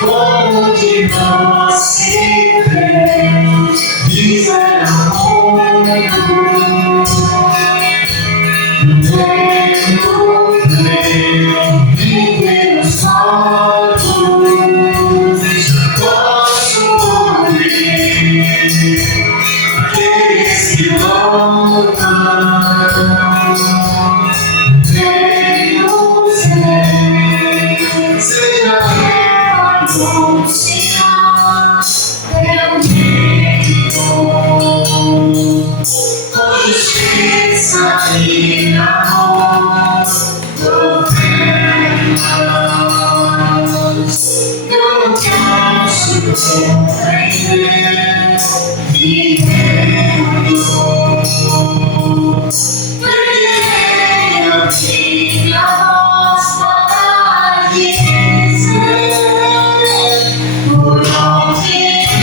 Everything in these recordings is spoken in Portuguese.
como de nós sempre dizer amor. Viver os olhos, posso ouvir aqueles que louvam. Venho ser, seja bom, Senhor, meu Deus, com justiça e amor. Eu não posso compreender vivendo, porque a minha voz para dizer por onde vou.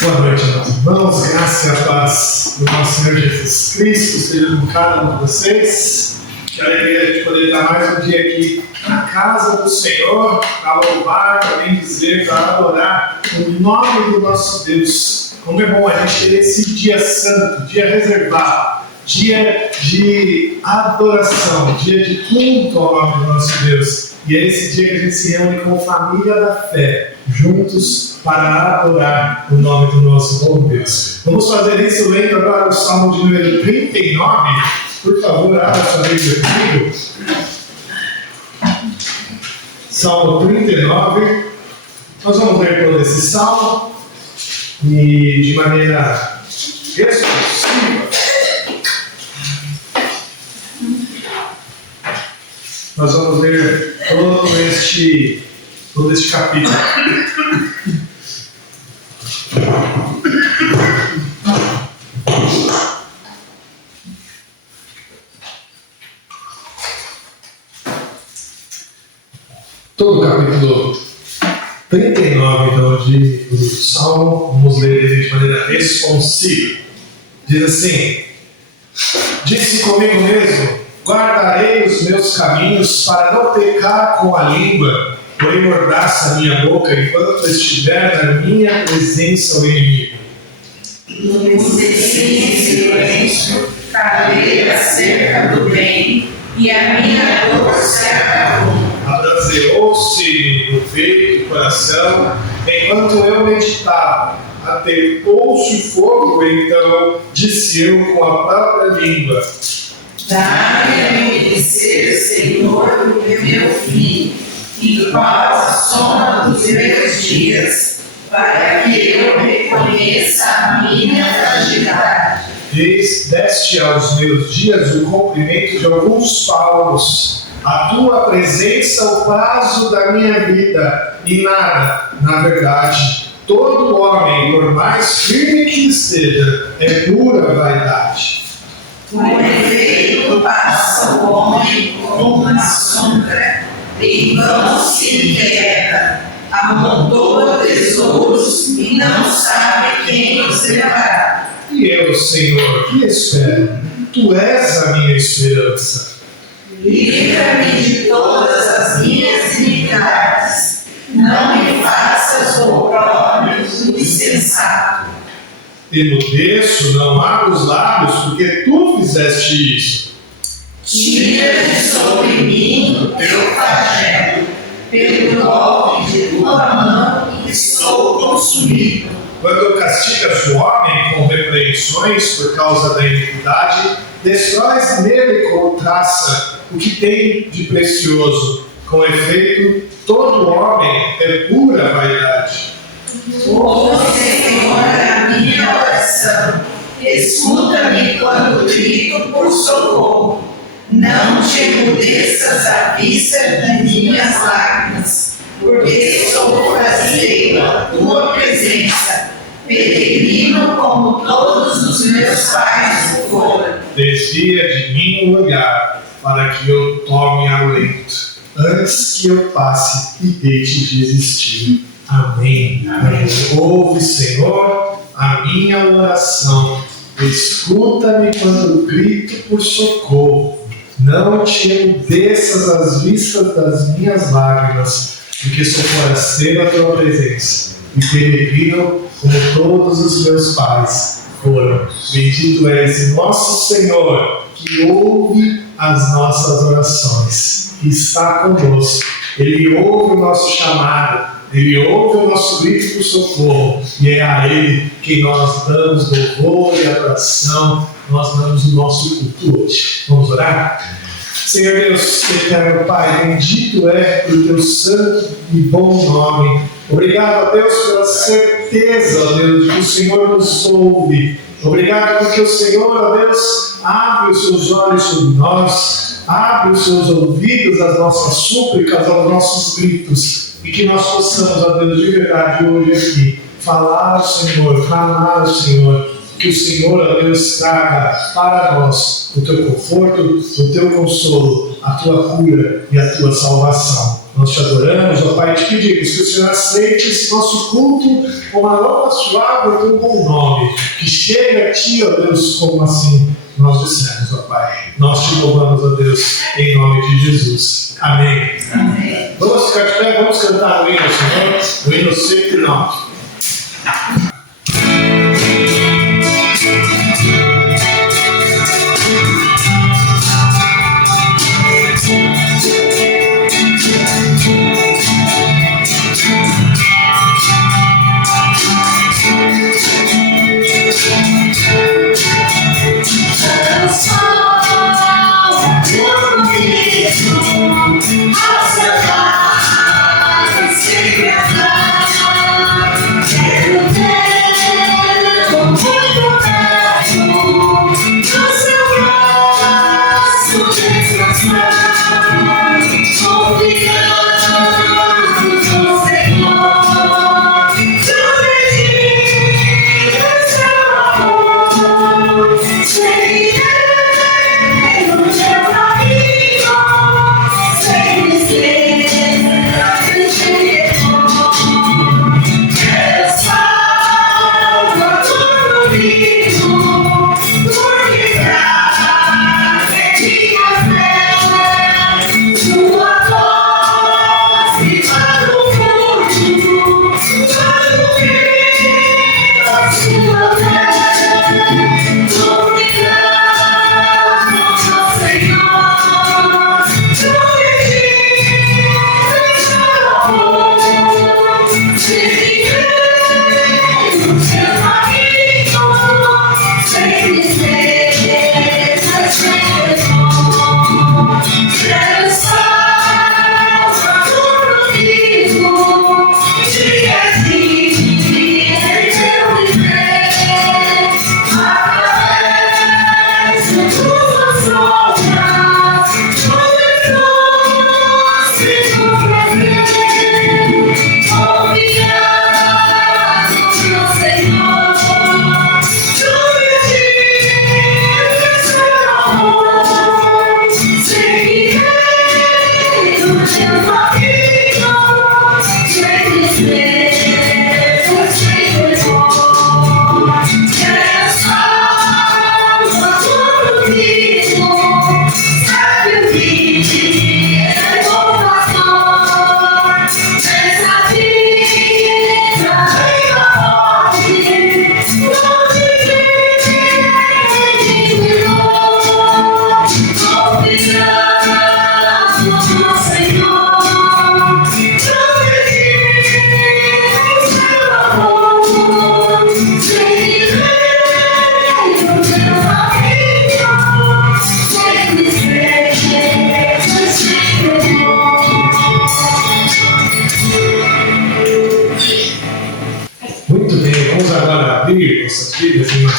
Boa noite, meus irmãos. Graça e a paz do nosso Senhor Jesus Cristo seja com cada um de vocês. Que alegria a gente poder estar mais um dia aqui na casa do Senhor, para louvar, para bendizer, para adorar o nome do nosso Deus. Como é bom a gente ter esse dia santo, dia reservado, dia de adoração, dia de culto ao nome do nosso Deus. E é esse dia que a gente se reúne como família da fé, juntos para adorar o nome do nosso bom Deus. Vamos fazer isso lendo agora o Salmo de número 39. Por favor, abra sua Bíblia comigo. Salmo 39. Nós vamos ler todo esse salmo e de maneira expressiva. Nós vamos ler todo este capítulo. todo o capítulo 39 então, do Salmo, vamos ler ele de maneira responsiva. Diz assim: disse comigo mesmo, guardarei os meus caminhos para não pecar com a língua, porém mordaça a minha boca enquanto estiver na minha presença o inimigo. No silêncio, calei acerca do bem, e a minha dor se acabou. Abraseou-se no peito e coração, enquanto eu meditava. Aterrou-se o fogo, então disse eu com a própria língua: Dá-me a merecer, Senhor, o meu fim, e qual a soma dos meus dias, para que eu reconheça a minha fragilidade. Deste aos meus dias o comprimento de alguns palmos, a tua presença o prazo da minha vida, e nada, na verdade, todo homem, por mais firme que esteja, é pura vaidade. Com efeito passa o homem como uma sombra, em vão se inquieta, amontoa tesouros e não sabe quem os levará. E eu, Senhor, que espero? Tu és a minha esperança. Livra-me de todas as minhas iniquidades, não me faças o opróbrio do insensato. Emudeço, não abro os lábios, porque tu fizeste isso. Tira de sobre mim o teu flagelo, pelo golpe de tua mão estou consumido. Quando castigas o homem com repreensões por causa da iniquidade, destróis nele com traça o que tem de precioso. Com efeito, todo homem é pura vaidade. Ó Senhor, a minha oração, escuta-me quando grito por socorro. Não te emudeças à vista de minhas lágrimas, porque sou forasteiro à tua presença, peregrino como todos os meus pais o foram. Desvia de mim o olhar, para que eu tome alento, antes que eu passe e deixe de existir. Amém. Amém. Ouve, Senhor, a minha oração. Escuta-me quando grito por socorro. Não te emudeças às vistas das minhas lágrimas, porque sou forasteiro à tua presença e peregrino como todos os meus pais foram. Bendito és nosso Senhor, que ouve as nossas orações, que está conosco. Ele ouve o nosso chamado, Ele ouve o nosso grito por socorro, e é a Ele que nós damos louvor e adoração, nós damos o nosso culto hoje. Vamos orar? Senhor Deus, eterno Pai, bendito é o teu santo e bom nome. Obrigado, ó Deus, pela certeza, ó Deus, de que o Senhor nos ouve. Obrigado porque o Senhor, ó Deus, abre os seus olhos sobre nós, abre os seus ouvidos às nossas súplicas, aos nossos gritos, e que nós possamos, ó Deus, de verdade, hoje aqui, falar ao Senhor, clamar ao Senhor, que o Senhor, ó Deus, traga para nós o teu conforto, o teu consolo, a tua cura e a tua salvação. Nós te adoramos, ó Pai, e te pedimos que o Senhor aceite esse nosso culto com uma nova suave ao teu bom nome, que chegue a ti, ó Deus, como assim nós dissemos, ó Pai. Nós te louvamos, ó Deus, em nome de Jesus. Amém. Amém. Vamos ficar de pé, vamos cantar o hino, Senhor, o hino 109. Sempre a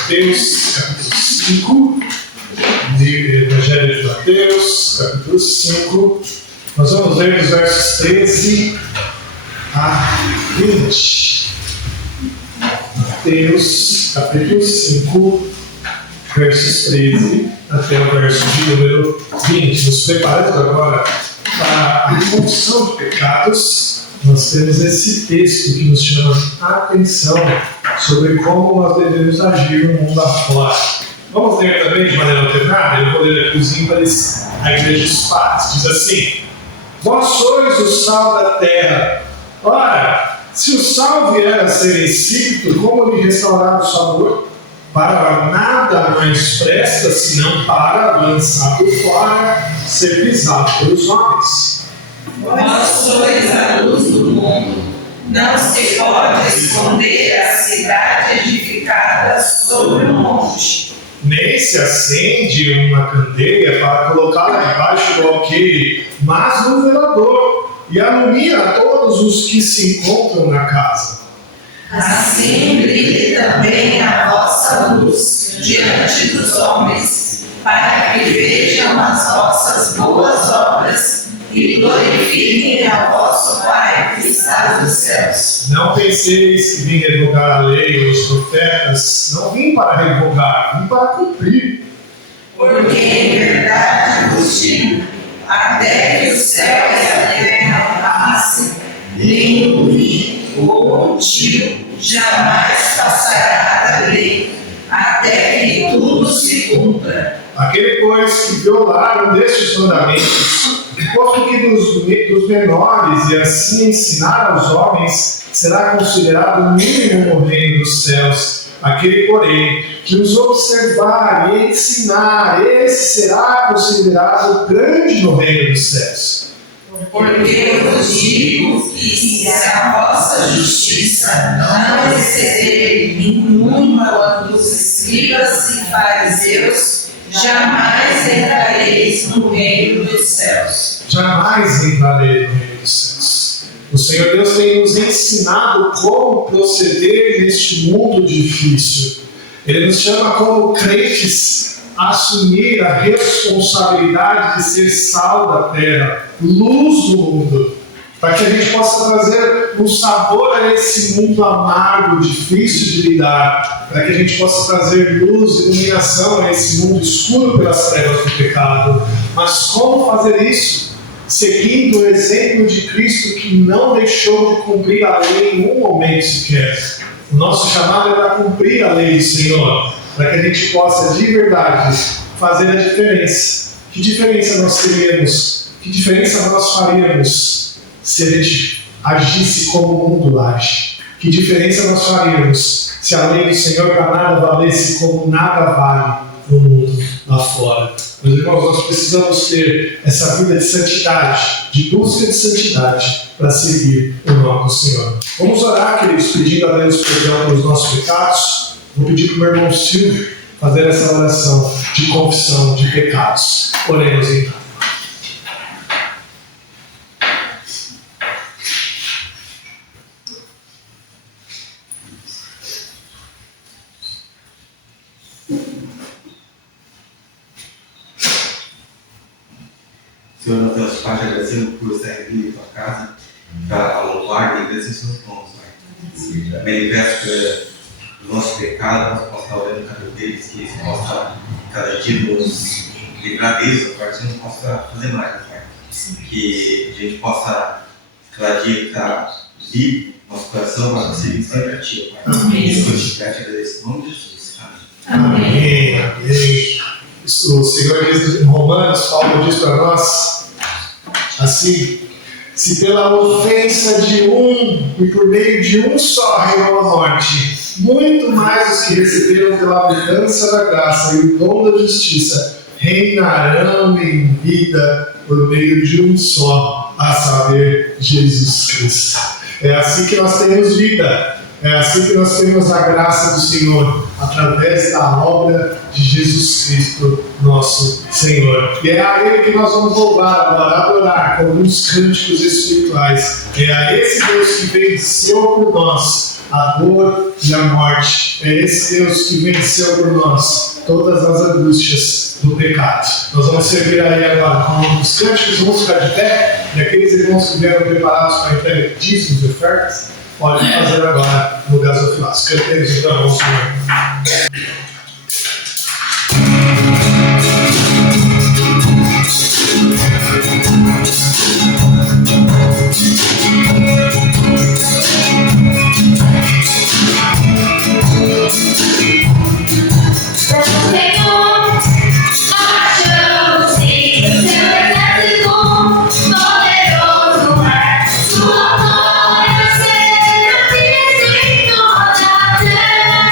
Mateus, capítulo 5, Evangelho de Mateus, capítulo 5. Nós vamos ler dos versos 13 a 20. Mateus, capítulo 5, versos 13 até o verso de número 20. Nos preparando agora para a remoção de pecados, nós temos esse texto que nos chama a atenção sobre como nós devemos agir no mundo afora. Vamos ler também de maneira alternada. Eu vou ler aqui os ímpares, a Igreja dos Pares. Diz assim: Vós sois o sal da terra. Ora, se o sal vier a ser insípido, como lhe restaurar o sabor? Para nada mais presta, senão para, lançado fora, ser pisado pelos homens. Vós sois a luz do mundo. Não se pode esconder a cidade edificada sobre um monte. Nem se acende uma candeia para colocá-la debaixo do alqueire, mas no velador, e alumia a todos os que se encontram na casa. Assim brilhe também a vossa luz diante dos homens, para que vejam as vossas boas obras e glorifiquem a vosso Pai que está nos céus. Não penseis que vim revogar a lei ou os profetas. Não vim para revogar, vim para cumprir. Porque em verdade vos digo, até que o céu e a terra passem, nem o rico ou o tio jamais passará da lei, até que tudo se cumpra. Aquele, pois, que violar um destes mandamentos, posto que dos menores e assim ensinar aos homens, será considerado mínimo no reino dos céus. Aquele, porém, que os observar e ensinar, esse será considerado grande no reino dos céus. Porque eu vos digo que se a vossa justiça não exceder nenhuma quando os escribas e fariseus, jamais entrareis no reino dos céus. Jamais entrarei no reino dos céus. O Senhor Deus tem nos ensinado como proceder neste mundo difícil. Ele nos chama como crentes a assumir a responsabilidade de ser sal da terra, luz do mundo, para que a gente possa trazer um sabor a esse mundo amargo, difícil de lidar, para que a gente possa trazer luz, iluminação a esse mundo escuro pelas trevas do pecado. Mas como fazer isso? Seguindo o exemplo de Cristo, que não deixou de cumprir a lei em um momento sequer. O nosso chamado é para cumprir a lei do Senhor, para que a gente possa de verdade fazer a diferença. Que diferença nós teríamos? Que diferença nós faríamos se a gente agisse como o mundo age? Que diferença nós faríamos se a lei do Senhor para nada valesse como nada vale no mundo lá fora? Meus irmãos, nós precisamos ter essa vida de santidade, de busca de santidade, para seguir o nome do Senhor. Vamos orar, queridos, pedindo a Deus perdão pelos nossos pecados. Vou pedir para o meu irmão Silvio fazer essa oração de confissão de pecados. Oremos então. Senhor, nós temos Pai, te agradecemos por estar aqui em tua casa, para louvar e agradecer os seus dons, Pai. Também peço pelo nosso pecado, nós possamos estar olhando cada vez, que isso possa cada dia nos livrar deles, para que a gente possa fazer mais, Pai. Que a gente possa cada dia estar vivo, nosso coração para seguir sempre a Ti, Pai. Isso que eu te peço, agradeço em nome de Jesus. Amém. Amém. Amém. O Senhor diz em Romanos, Paulo diz para nós assim: se pela ofensa de um e por meio de um só reinou a morte, muito mais os que receberam pela abundância da graça e o dom da justiça reinarão em vida por meio de um só, a saber, Jesus Cristo. É assim que nós temos vida. É assim que nós temos a graça do Senhor, através da obra de Jesus Cristo, nosso Senhor. E é a Ele que nós vamos louvar, adorar com alguns cânticos espirituais. É a esse Deus que venceu por nós, a dor e a morte. É esse Deus que venceu por nós todas as angústias do pecado. Nós vamos servir aí agora com os cânticos, vamos ficar de pé, e aqueles irmãos que vieram preparados para a entrega de dízimos e ofertas, podem fazer agora no gasofilaço. Cantemos então ao Senhor. Sua glória será visível em toda a terra.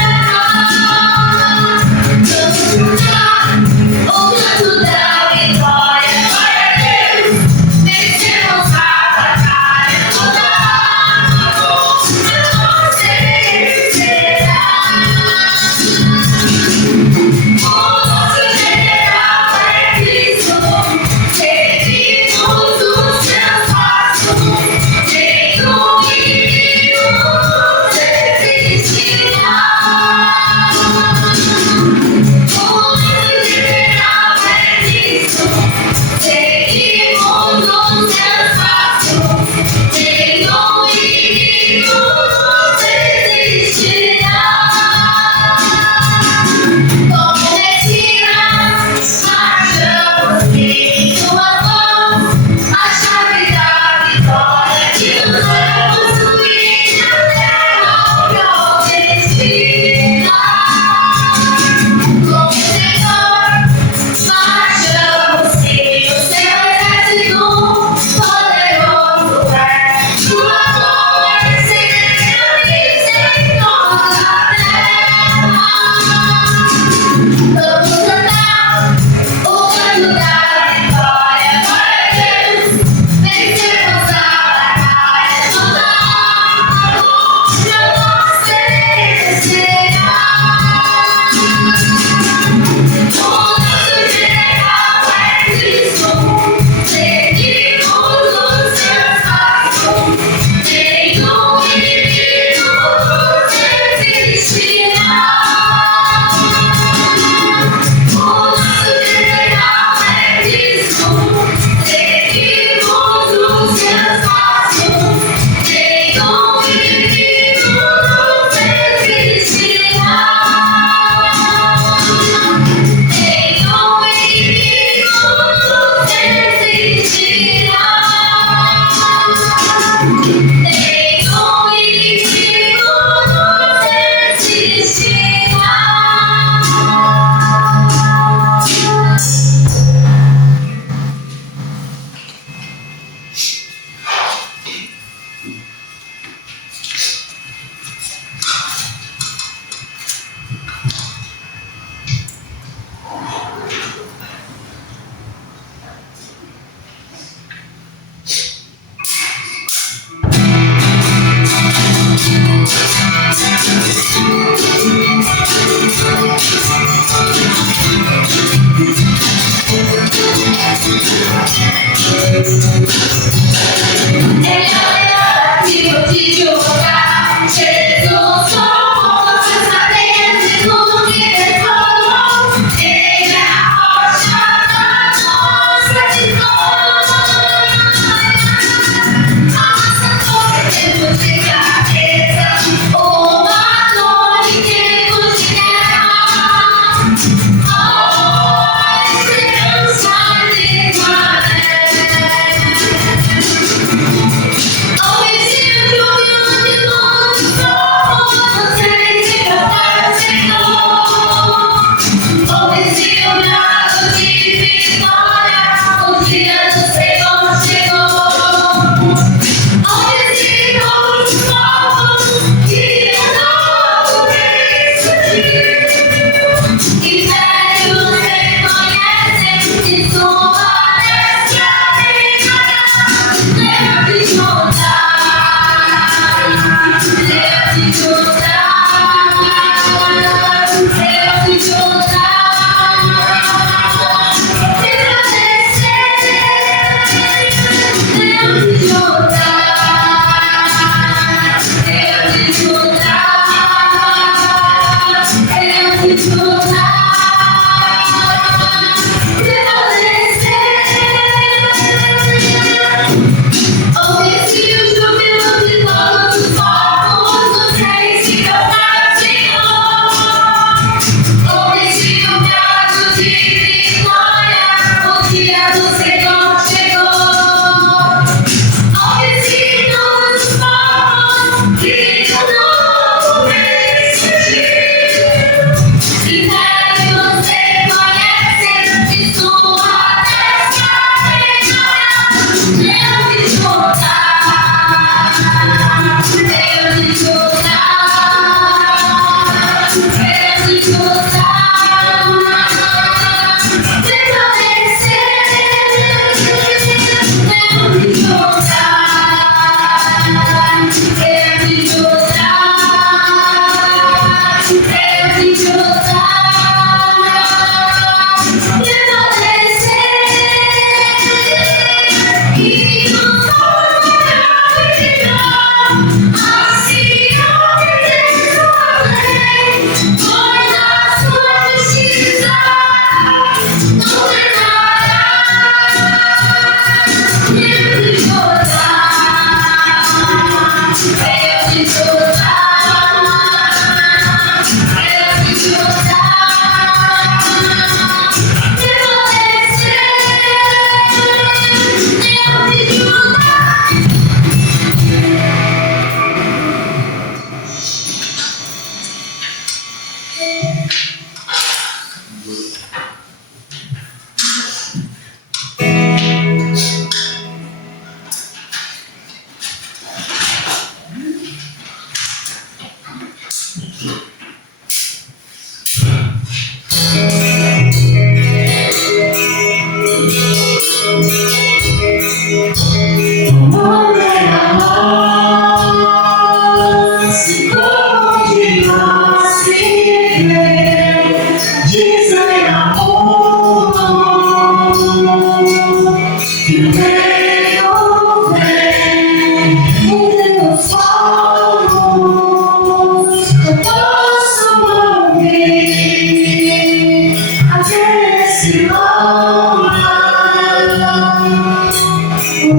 O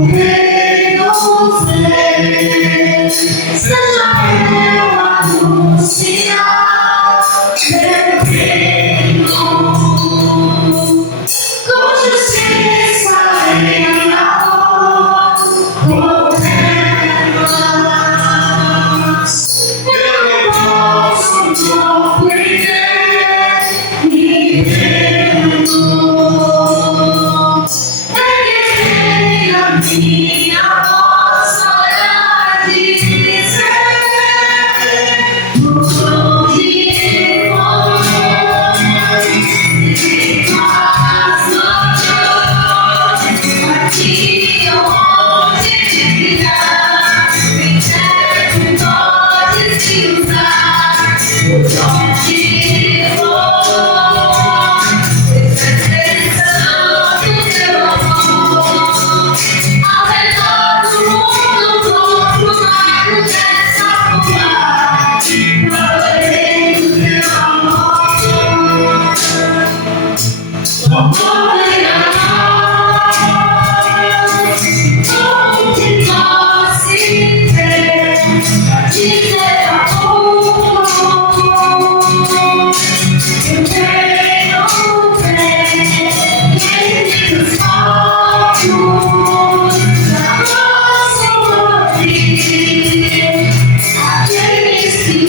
reino vem, seja eu anunciar teu reino, com justiça e amor, governas. Eu não posso compreender e vendo. Minha voz para dizer por onde for, e faz aqui onde ficar, me serve, pode se usar, por onde for, expressão do teu amor. Ao redor do mundo todo, mar dessa rua, falarei do teu amor. O amor e amor, onde nós se vemos, pra dizer amor. Eu venho, entre os olhos. Aqueles que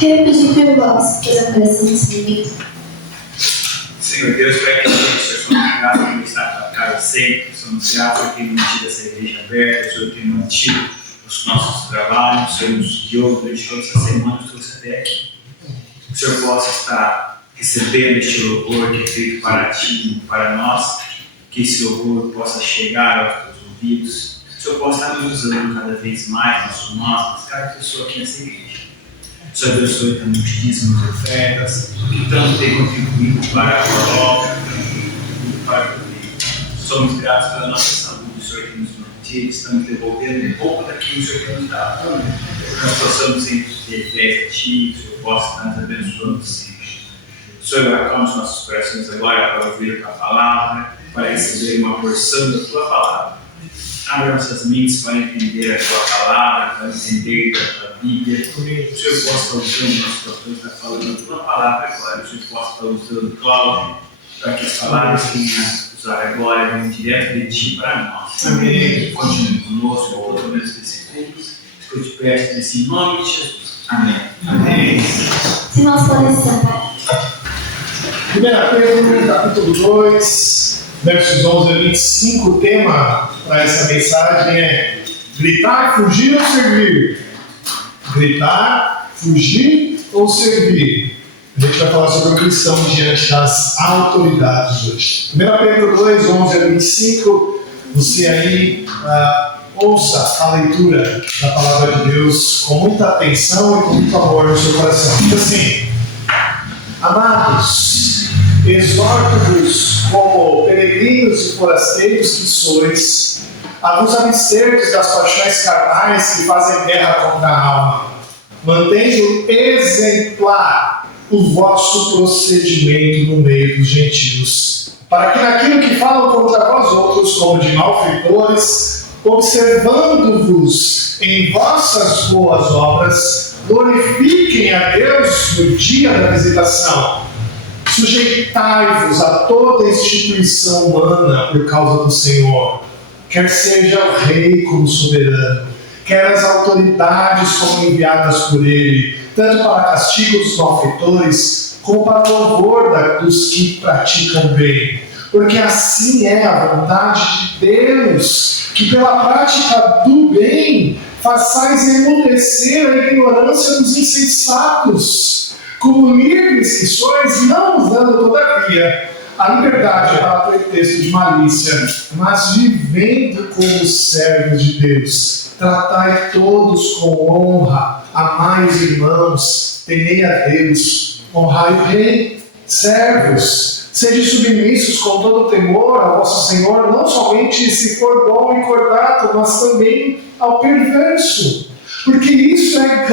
Quero pedir para o Lopes fazer a oração nesse momento. Senhor Deus, para que a gente seja grato por estar na tua casa sempre, somos gratos por ter mantido essa igreja aberta, o Senhor tem mantido os nossos trabalhos, o Senhor nos guiou durante toda essa semana, trouxe até aqui. Que o Senhor possa estar recebendo este louvor que é feito para ti, para nós, que esse louvor possa chegar aos teus ouvidos, que o Senhor possa estar nos usando cada vez mais, nós, mas cada pessoa aqui nessa igreja. O Senhor abençoe também os dízimos e ofertas, que tanto tem contribuído para a obra, tanto tem contribuído para o reino. Somos gratos pela nossa saúde, o Senhor tem nos mantido, estamos devolvendo um pouco daquilo que o Senhor tem nos dado. Nós possamos sempre ter fé a Ti, que o Senhor possa estar nos abençoando sempre. O Senhor acalma os nossos corações agora para ouvir a Tua palavra, para receber uma porção da Tua palavra. Abra nossas mentes para entender a Tua palavra, para entender a Tua Bíblia. Que o Senhor possa estar usando nossos pastores, está falando a Tua palavra agora. Que o Senhor possa estar usando o Cláudio, para que as palavras que usar agora venham direto de Ti para nós. Amém. Continue conosco, por outro menos desse culto. Que eu te peço nesse nome de Jesus. Amém. Amém. Se nós podemos sentar. 1 Pedro, capítulo 2, versos 11 a 25, o tema para essa mensagem é gritar, fugir ou servir? Gritar, fugir ou servir? A gente vai falar sobre o cristão diante das autoridades hoje. 1 Pedro 2, 11 a 25. Você aí ouça a leitura da palavra de Deus com muita atenção e com muito amor no seu coração. Diz assim: amados, exorto-vos como peregrinos e forasteiros que sois, a vos absterdes das paixões carnais que fazem guerra contra a alma, mantendo exemplar o vosso procedimento no meio dos gentios, para que naquilo que falam contra vós outros, como de malfeitores, observando-vos em vossas boas obras, glorifiquem a Deus no dia da visitação. Sujeitai-vos a toda instituição humana por causa do Senhor, quer seja o rei como soberano, quer as autoridades como enviadas por ele, tanto para castigo dos malfeitores, como para louvor dos que praticam bem. Porque assim é a vontade de Deus, que pela prática do bem façais emudecer a ignorância dos insensatos, como livres que sois, não usando todavia a liberdade para pretexto de malícia, mas vivendo como servos de Deus. Tratai todos com honra, amai os irmãos, temei a Deus, honrai o rei. Servos, sede submissos com todo temor ao vosso Senhor, não somente se for bom e cordato, mas também ao perverso. Porque isso é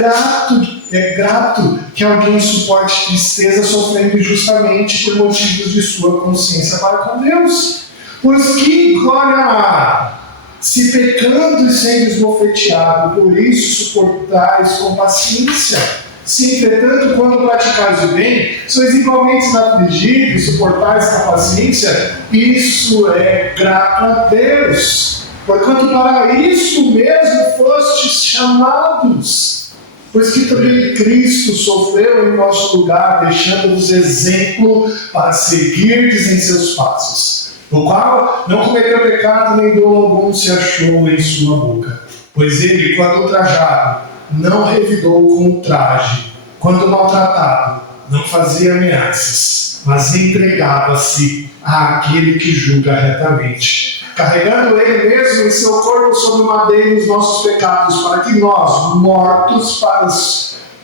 grato que alguém suporte tristeza sofrendo injustamente por motivos de sua consciência para com Deus. Pois que glória há, se pecando e sendo esbofeteado, por isso suportais com paciência. Se, entretanto, quando praticais o bem, sois igualmente afligidos e suportais com paciência, isso é grato a Deus. Porquanto para isso mesmo fostes chamados, pois que também Cristo sofreu em nosso lugar, deixando-vos exemplo para seguirdes em seus passos, o qual não cometeu pecado, nem dolo algum se achou em sua boca. Pois ele, quando ultrajado, não revidou com o traje, quando maltratado, não fazia ameaças, mas entregava-se àquele que julga retamente, carregando ele mesmo em seu corpo sobre o madeiro os nossos pecados, para que nós, mortos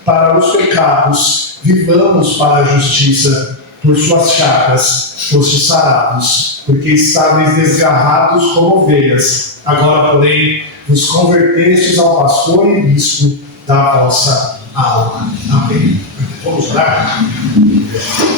para os pecados, vivamos para a justiça. Por suas chagas fostes sarados, porque estáveis desgarrados como ovelhas, agora porém vos convertestes ao pastor e bispo da vossa alma. Amém. Vamos orar?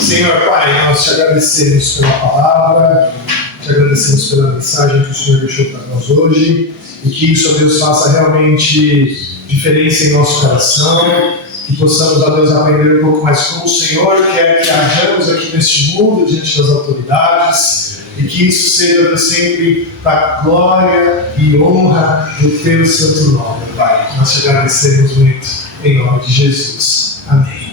Senhor Pai, nós te agradecemos pela palavra, te agradecemos pela mensagem que o Senhor deixou para nós hoje, e que isso, ó Deus, faça realmente diferença em nosso coração, que possamos, ó Deus, aprender um pouco mais com o Senhor, quer que hajamos aqui neste mundo diante das autoridades, e que isso seja sempre para a glória e honra do teu santo nome, Pai. Nós te agradecemos muito, em nome de Jesus. Amém.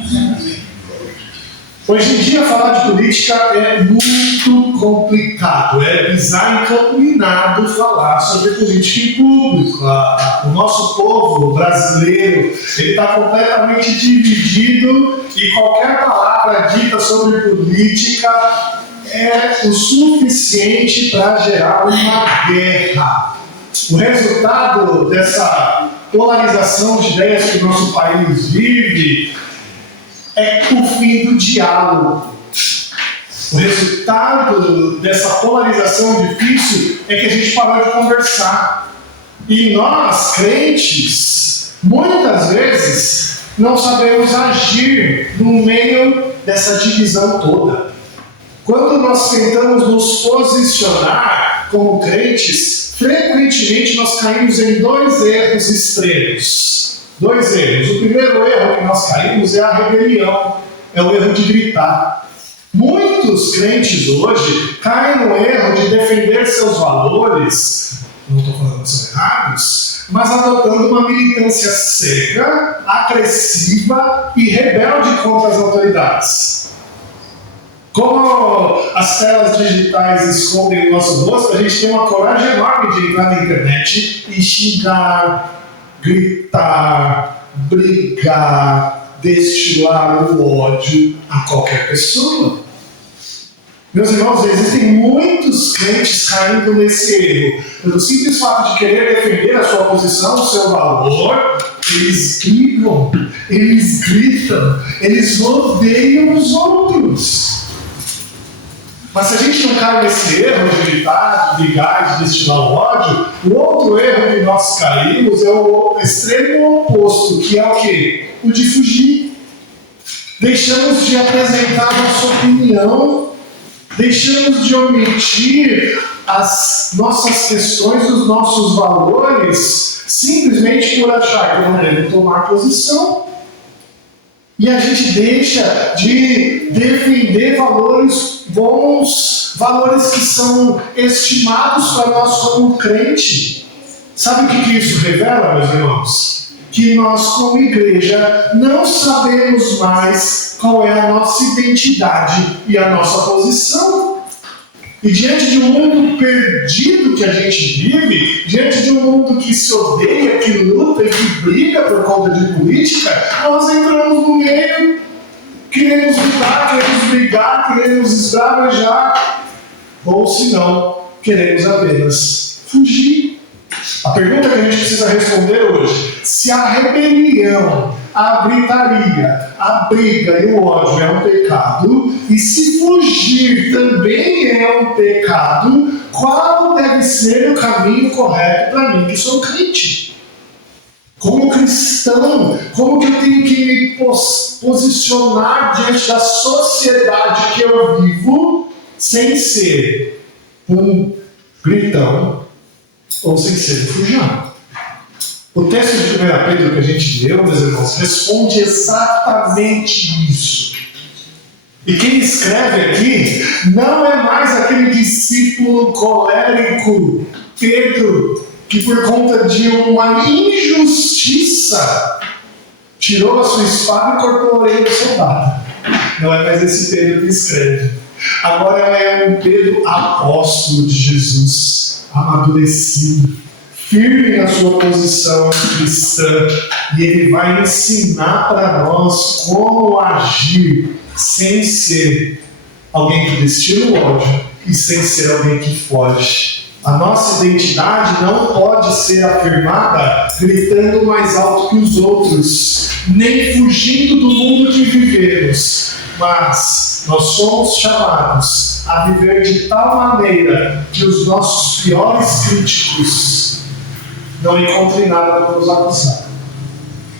Hoje em dia, falar de política é muito complicado, é desencaminado falar sobre política em público. O nosso povo brasileiro está completamente dividido e qualquer palavra dita sobre política é o suficiente para gerar uma guerra. O resultado dessa polarização de ideias que o nosso país vive é o fim do diálogo. O resultado dessa polarização difícil é que a gente parou de conversar. E nós, crentes, muitas vezes não sabemos agir no meio dessa divisão toda. Quando nós tentamos nos posicionar como crentes, frequentemente nós caímos em dois erros extremos. Dois erros. O primeiro erro que nós caímos é a rebelião, é o erro de gritar. Muitos crentes hoje caem no erro de defender seus valores, não estou falando que são errados, mas adotando uma militância cega, agressiva e rebelde contra as autoridades. Como as telas digitais escondem o nosso rosto, a gente tem uma coragem enorme de entrar na internet e xingar, gritar, brigar, destilar o ódio a qualquer pessoa. Meus irmãos, existem muitos crentes caindo nesse erro. Pelo simples fato de querer defender a sua posição, o seu valor, eles brigam, eles gritam, eles odeiam os outros. Mas se a gente não cai nesse erro de gritar, de brigar, de destilar o ódio, o outro erro que nós caímos é o extremo oposto, que é o quê? O de fugir. Deixamos de apresentar a nossa opinião, deixamos de omitir as nossas questões, os nossos valores, simplesmente por achar que não devemos tomar posição. E a gente deixa de defender valores bons, valores que são estimados para nós como crente. Sabe o que isso revela, meus irmãos? Que nós, como igreja, não sabemos mais qual é a nossa identidade e a nossa posição. E diante de um mundo perdido que a gente vive, diante de um mundo que se odeia, que luta e que briga por conta de política, nós entramos no meio, queremos lutar, queremos brigar, queremos esbravejar, ou se não, queremos apenas fugir. A pergunta que a gente precisa responder hoje: se a rebelião, a gritaria, a briga e o ódio é um pecado, e se fugir também é um pecado, qual deve ser o caminho correto para mim que sou crente? Como cristão, como que eu tenho que me posicionar diante da sociedade que eu vivo, sem ser um gritão ou sem ser um fujão? O texto de 1 Pedro que a gente leu, meus irmãos, responde exatamente isso. E quem escreve aqui não é mais aquele discípulo colérico, Pedro, que por conta de uma injustiça tirou a sua espada e cortou a orelha do soldado. Não é mais esse Pedro que escreve. Agora é um Pedro apóstolo de Jesus, amadurecido, firme na sua posição cristã, e ele vai ensinar para nós como agir sem ser alguém que destila o ódio e sem ser alguém que foge. A nossa identidade não pode ser afirmada gritando mais alto que os outros, nem fugindo do mundo que vivemos, mas nós somos chamados a viver de tal maneira que os nossos piores críticos não encontrem nada para nos acusar.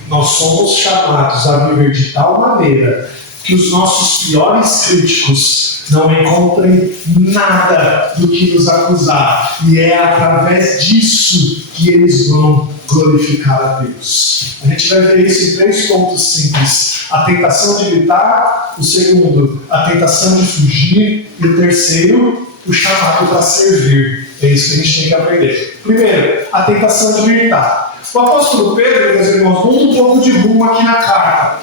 Nós somos chamados a viver de tal maneira que os nossos piores críticos não encontrem nada do que nos acusar. E é através disso que eles vão glorificar a Deus. A gente vai ver isso em 3 pontos simples: a tentação de gritar, o segundo, a tentação de fugir, e o terceiro, o chamado para servir. É isso que a gente tem que aprender. Primeiro, a tentação de gritar. O apóstolo Pedro, meus irmãos, muda um pouco de rumo aqui na carta.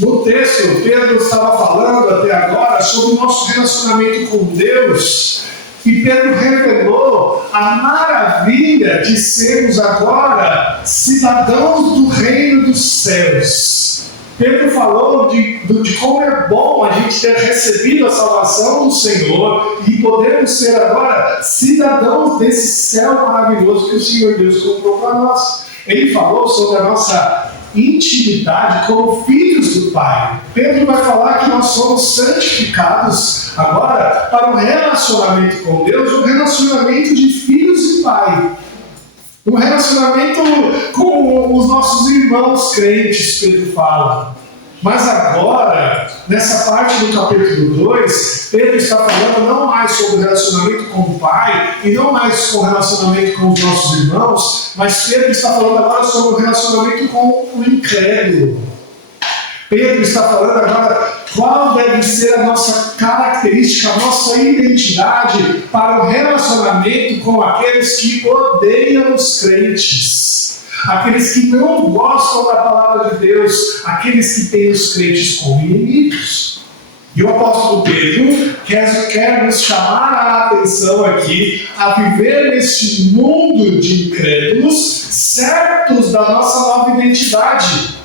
No texto, Pedro estava falando até agora sobre o nosso relacionamento com Deus, e Pedro revelou a maravilha de sermos agora cidadãos do reino dos céus. Pedro falou de como é bom a gente ter recebido a salvação do Senhor e podermos ser agora cidadãos desse céu maravilhoso que o Senhor Deus comprou para nós. Ele falou sobre a nossa intimidade como filhos do Pai. Pedro vai falar que nós somos santificados agora para um relacionamento com Deus, um relacionamento de filhos e Pai. Um relacionamento com os nossos irmãos crentes, Pedro fala. Mas agora, nessa parte do capítulo 2, Pedro está falando não mais sobre o relacionamento com o Pai e não mais com o relacionamento com os nossos irmãos, mas Pedro está falando agora sobre o relacionamento com o incrédulo. Pedro está falando agora qual deve ser a nossa característica, a nossa identidade para o relacionamento com aqueles que odeiam os crentes, aqueles que não gostam da palavra de Deus, aqueles que têm os crentes como inimigos. E o apóstolo Pedro quer nos chamar a atenção aqui a viver neste mundo de incrédulos, certos da nossa nova identidade.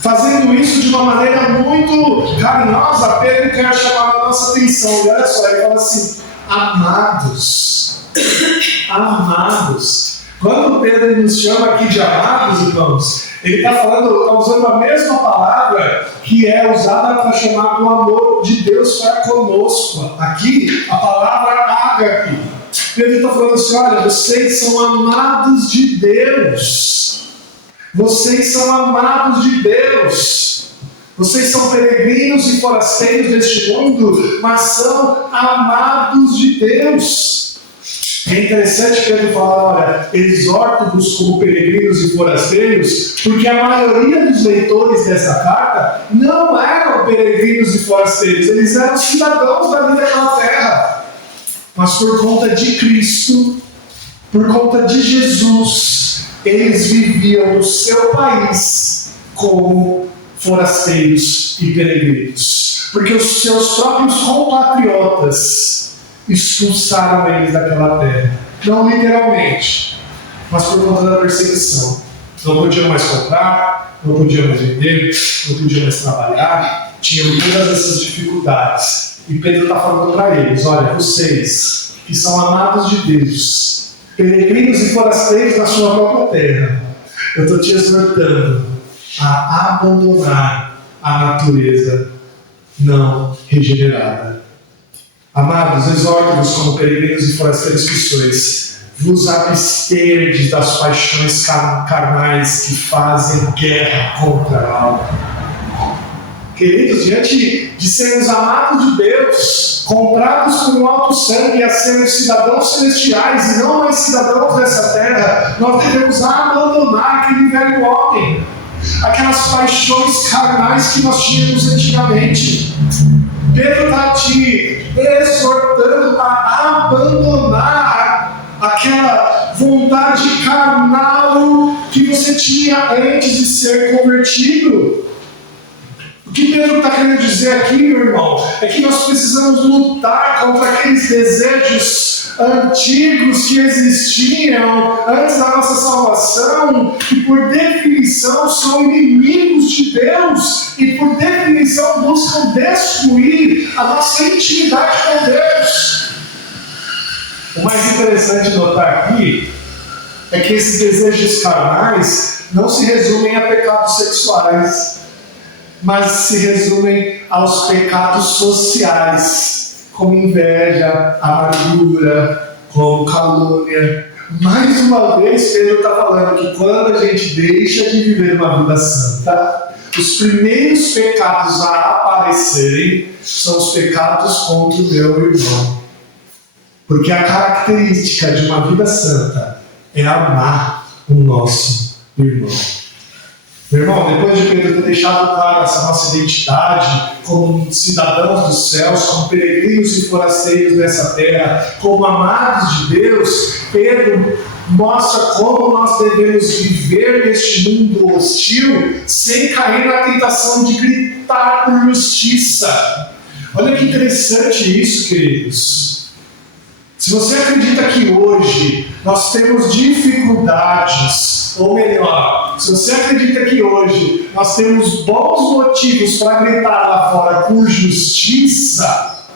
Fazendo isso de uma maneira muito carinhosa, Pedro quer chamar a nossa atenção. E olha só, ele fala assim: amados, amados. Quando Pedro nos chama aqui de amados, irmãos, ele está usando a mesma palavra que é usada para chamar do amor de Deus para conosco. Aqui, a palavra ágape. Pedro está falando assim: olha, vocês são amados de Deus. Vocês são amados de Deus. Vocês são peregrinos e forasteiros deste mundo, mas são amados de Deus. É interessante Pedro falar: olha, exorto-vos como peregrinos e forasteiros, porque a maioria dos leitores dessa carta não eram peregrinos e forasteiros, eles eram cidadãos da vida daquela terra. Mas por conta de Cristo, por conta de Jesus, eles viviam no seu país como forasteiros e peregrinos, porque os seus próprios compatriotas expulsaram eles daquela terra. Não literalmente, mas por conta da perseguição. Não podiam mais comprar, não podiam mais vender, não podiam mais trabalhar, tinham todas essas dificuldades. E Pedro está falando para eles: olha, vocês que são amados de Deus, peregrinos e forasteiros na sua própria terra, eu estou te exortando a abandonar a natureza não regenerada. Amados, exorto-vos como peregrinos e forasteiros que sois, vos absterdes das paixões carnais que fazem guerra contra a alma. Queridos, diante de sermos amados de Deus, comprados por um alto sangue, a sermos cidadãos celestiais e não mais cidadãos dessa terra, nós devemos abandonar aquele velho homem, aquelas paixões carnais que nós tínhamos antigamente. Pedro está te exortando a abandonar aquela vontade carnal que você tinha antes de ser convertido. O que Pedro está querendo dizer aqui, meu irmão, é que nós precisamos lutar contra aqueles desejos antigos que existiam antes da nossa salvação, que por definição são inimigos de Deus e por definição buscam destruir a nossa intimidade com Deus. O mais interessante de notar aqui é que esses desejos carnais não se resumem a pecados sexuais, mas se resumem aos pecados sociais, como inveja, amargura, como calúnia. Mais uma vez, Pedro está falando que quando a gente deixa de viver uma vida santa, os primeiros pecados a aparecerem são os pecados contra o meu irmão. Porque a característica de uma vida santa é amar o nosso irmão. Meu irmão, depois de Pedro ter deixado claro essa nossa identidade como cidadãos dos céus, como peregrinos e forasteiros dessa terra, como amados de Deus, Pedro mostra como nós devemos viver neste mundo hostil sem cair na tentação de gritar por justiça. Olha que interessante isso, queridos. Se você acredita que hoje nós temos dificuldades, ou melhor, se você acredita que hoje nós temos bons motivos para gritar lá fora por justiça,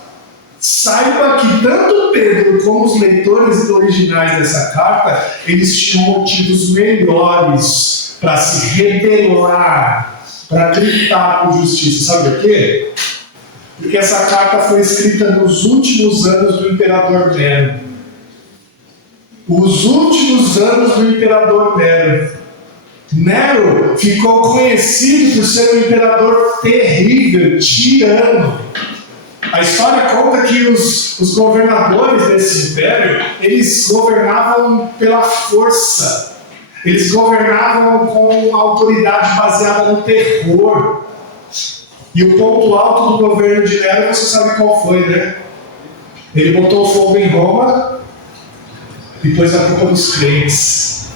saiba que tanto Pedro como os leitores originais dessa carta, eles tinham motivos melhores para se rebelar, para gritar por justiça. Sabe por quê? Porque essa carta foi escrita nos últimos anos do imperador Nero. Os últimos anos do imperador Nero. Nero ficou conhecido por ser um imperador terrível, tirano. A história conta que os governadores desse império, eles governavam pela força. Eles governavam com uma autoridade baseada no terror. E o ponto alto do governo de Nero, você sabe qual foi, né? Ele botou fogo em Roma e pôs a culpa dos crentes.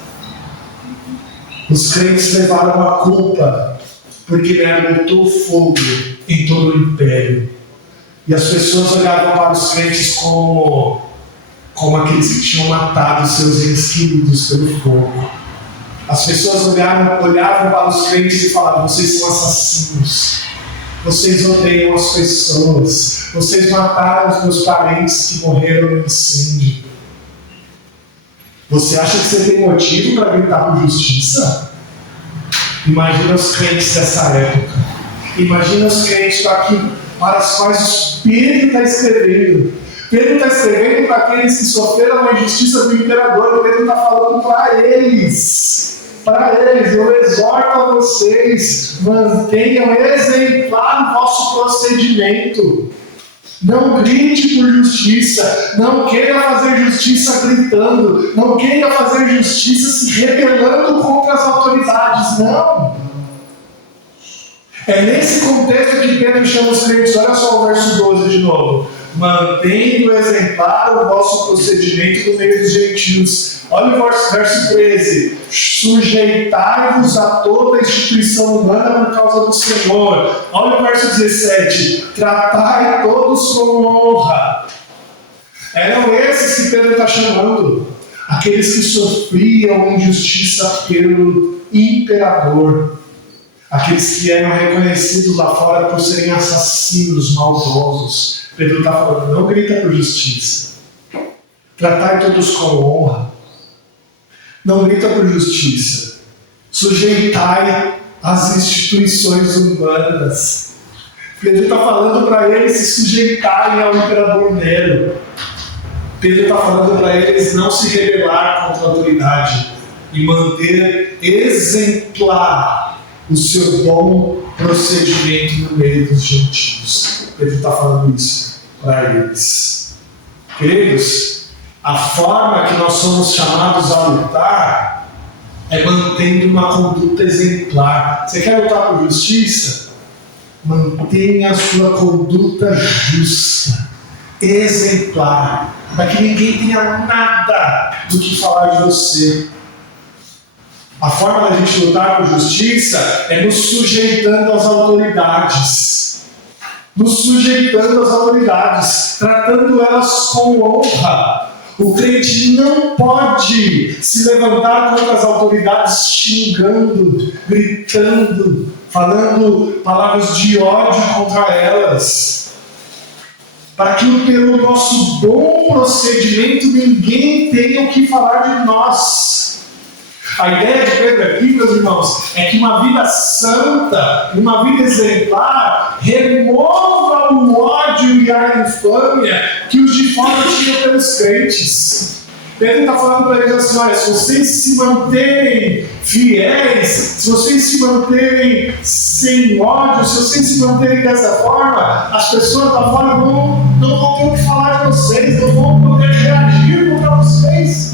Os crentes levaram a culpa, porque Nero botou fogo em todo o império. E as pessoas olhavam para os crentes como aqueles que tinham matado seus entes queridos pelo fogo. As pessoas olhavam para os crentes e falavam: vocês são assassinos, vocês odeiam as pessoas, vocês mataram os meus parentes que morreram no incêndio. Você acha que você tem motivo para gritar por justiça? Imagina os crentes dessa época. Imagina os crentes para os quais Pedro está escrevendo. Pedro está escrevendo para aqueles que sofreram a injustiça do imperador. Pedro está falando para eles. Para eles, eu exorto a vocês, mantenham exemplar o vosso procedimento. Não grite por justiça, não queira fazer justiça gritando, não queira fazer justiça se rebelando contra as autoridades, não. É nesse contexto que Pedro chama os crentes. Olha só o verso 12 de novo. Mantendo exemplar o vosso procedimento no meio dos gentios. Olha o verso 13. Sujeitai-vos a toda instituição humana por causa do Senhor. Olha o verso 17. Tratai todos com honra. Eram esses que Pedro está chamando. Aqueles que sofriam injustiça pelo imperador. Aqueles que eram reconhecidos lá fora por serem assassinos, maldosos. Pedro está falando: não grita por justiça. Tratai todos com honra. Não grita por justiça. Sujeitai as instituições humanas. Pedro está falando para eles se sujeitarem ao imperador Nero. Pedro está falando para eles não se rebelar contra a autoridade e manter exemplar o seu bom procedimento no meio dos gentios. Pedro está falando isso para eles. Queridos, a forma que nós somos chamados a lutar é mantendo uma conduta exemplar. Você quer lutar por justiça? Mantenha a sua conduta justa, exemplar, para que ninguém tenha nada do que falar de você. A forma da gente lutar por justiça é nos sujeitando às autoridades. Nos sujeitando às autoridades, tratando elas com honra. O crente não pode se levantar contra as autoridades xingando, gritando, falando palavras de ódio contra elas. Para que pelo nosso bom procedimento ninguém tenha o que falar de nós. A ideia de Pedro aqui, meus irmãos, é que uma vida santa, uma vida exemplar, remova o ódio e a infâmia que os de fora tinham pelos crentes. Pedro está falando para eles assim: olha, se vocês se manterem fiéis, se vocês se manterem sem ódio, se vocês se manterem dessa forma, as pessoas lá fora não vão ter o que falar de vocês, não vão poder reagir contra vocês.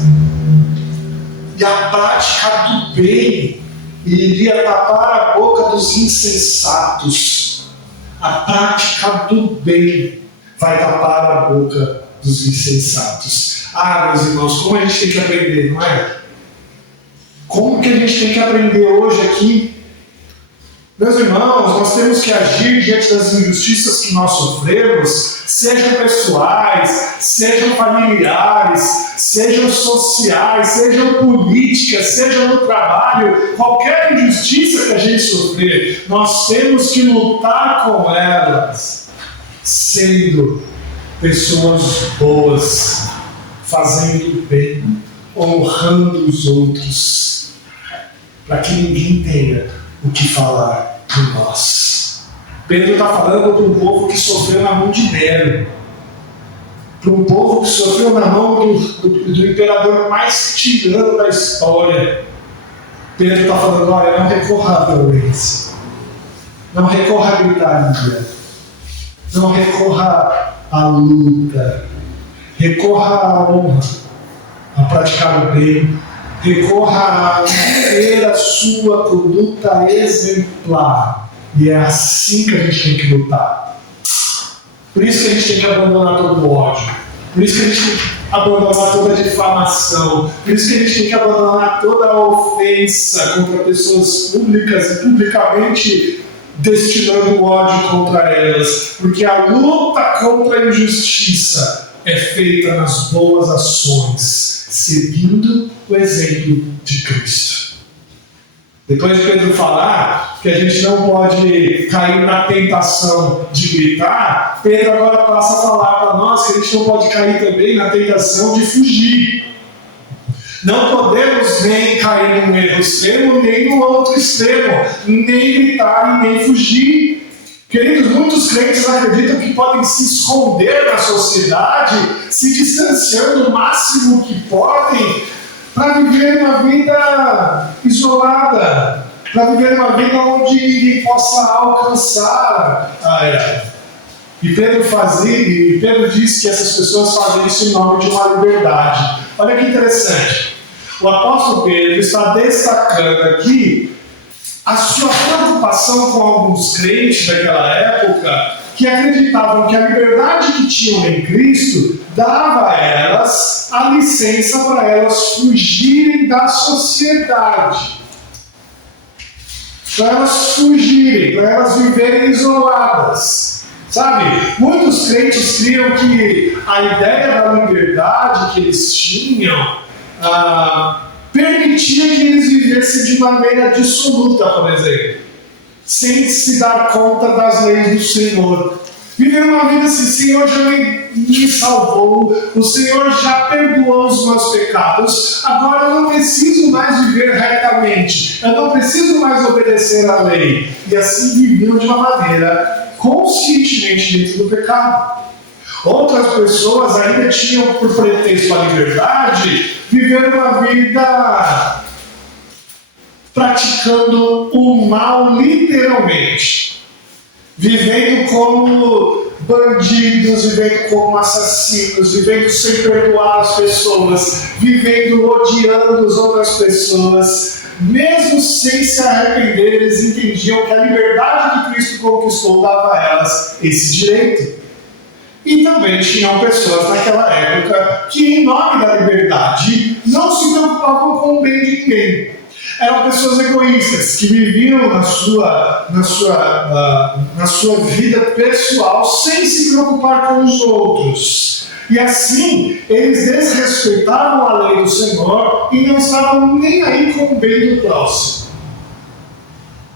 E a prática do bem iria tapar a boca dos insensatos. A prática do bem vai tapar a boca dos insensatos. Ah, meus irmãos, como a gente tem que aprender, não é? Como que a gente tem que aprender hoje aqui? Meus irmãos, nós temos que agir diante das injustiças que nós sofremos, sejam pessoais, sejam familiares, sejam sociais, sejam políticas, sejam no trabalho, qualquer injustiça que a gente sofrer, nós temos que lutar com elas, sendo pessoas boas, fazendo bem, honrando os outros, para que ninguém tenha o que falar de nós. Pedro está falando para um povo que sofreu na mão de Nero, para um povo que sofreu na mão do imperador mais tirano da história. Pedro está falando: olha, não recorra à violência, não recorra à gritaria, não recorra à luta, recorra à honra, a praticar o bem. Recorra a ter a sua conduta exemplar. E é assim que a gente tem que lutar. Por isso que a gente tem que abandonar todo o ódio. Por isso que a gente tem que abandonar toda a difamação. Por isso que a gente tem que abandonar toda a ofensa contra pessoas públicas e publicamente destilando ódio contra elas. Porque a luta contra a injustiça é feita nas boas ações, seguindo o exemplo de Cristo. Depois de Pedro falar que a gente não pode cair na tentação de gritar, Pedro agora passa a falar para nós que a gente não pode cair também na tentação de fugir. Não podemos nem cair num erro extremo, nem no outro extremo, nem gritar e nem fugir. Queridos, muitos crentes acreditam que podem se esconder na sociedade, se distanciando o máximo que podem, para viver uma vida isolada, para viver uma vida onde ninguém possa alcançar a ela. E Pedro diz que essas pessoas fazem isso em nome de uma liberdade. Olha que interessante. O apóstolo Pedro está destacando aqui a sua preocupação com alguns crentes daquela época que acreditavam que a liberdade que tinham em Cristo dava a elas a licença para elas fugirem da sociedade. Para elas fugirem, para elas viverem isoladas. Sabe, muitos crentes criam que a ideia da liberdade que eles tinham permitia que eles vivessem de maneira dissoluta, por exemplo, sem se dar conta das leis do Senhor. Viver uma vida assim: Senhor já me salvou, o Senhor já perdoou os meus pecados, agora eu não preciso mais viver retamente, eu não preciso mais obedecer à lei. E assim viviam de uma maneira conscientemente dentro do pecado. Outras pessoas ainda tinham por pretexto a liberdade viver uma vida praticando o mal literalmente, vivendo como bandidos, vivendo como assassinos, vivendo sem perdoar as pessoas, vivendo odiando as outras pessoas. Mesmo sem se arrepender, eles entendiam que a liberdade que Cristo conquistou dava a elas esse direito. E também tinham pessoas naquela época que, em nome da liberdade, não se preocupavam com o bem de ninguém. Eram pessoas egoístas que viviam na sua vida pessoal sem se preocupar com os outros. E assim, eles desrespeitavam a lei do Senhor e não estavam nem aí com o bem do próximo.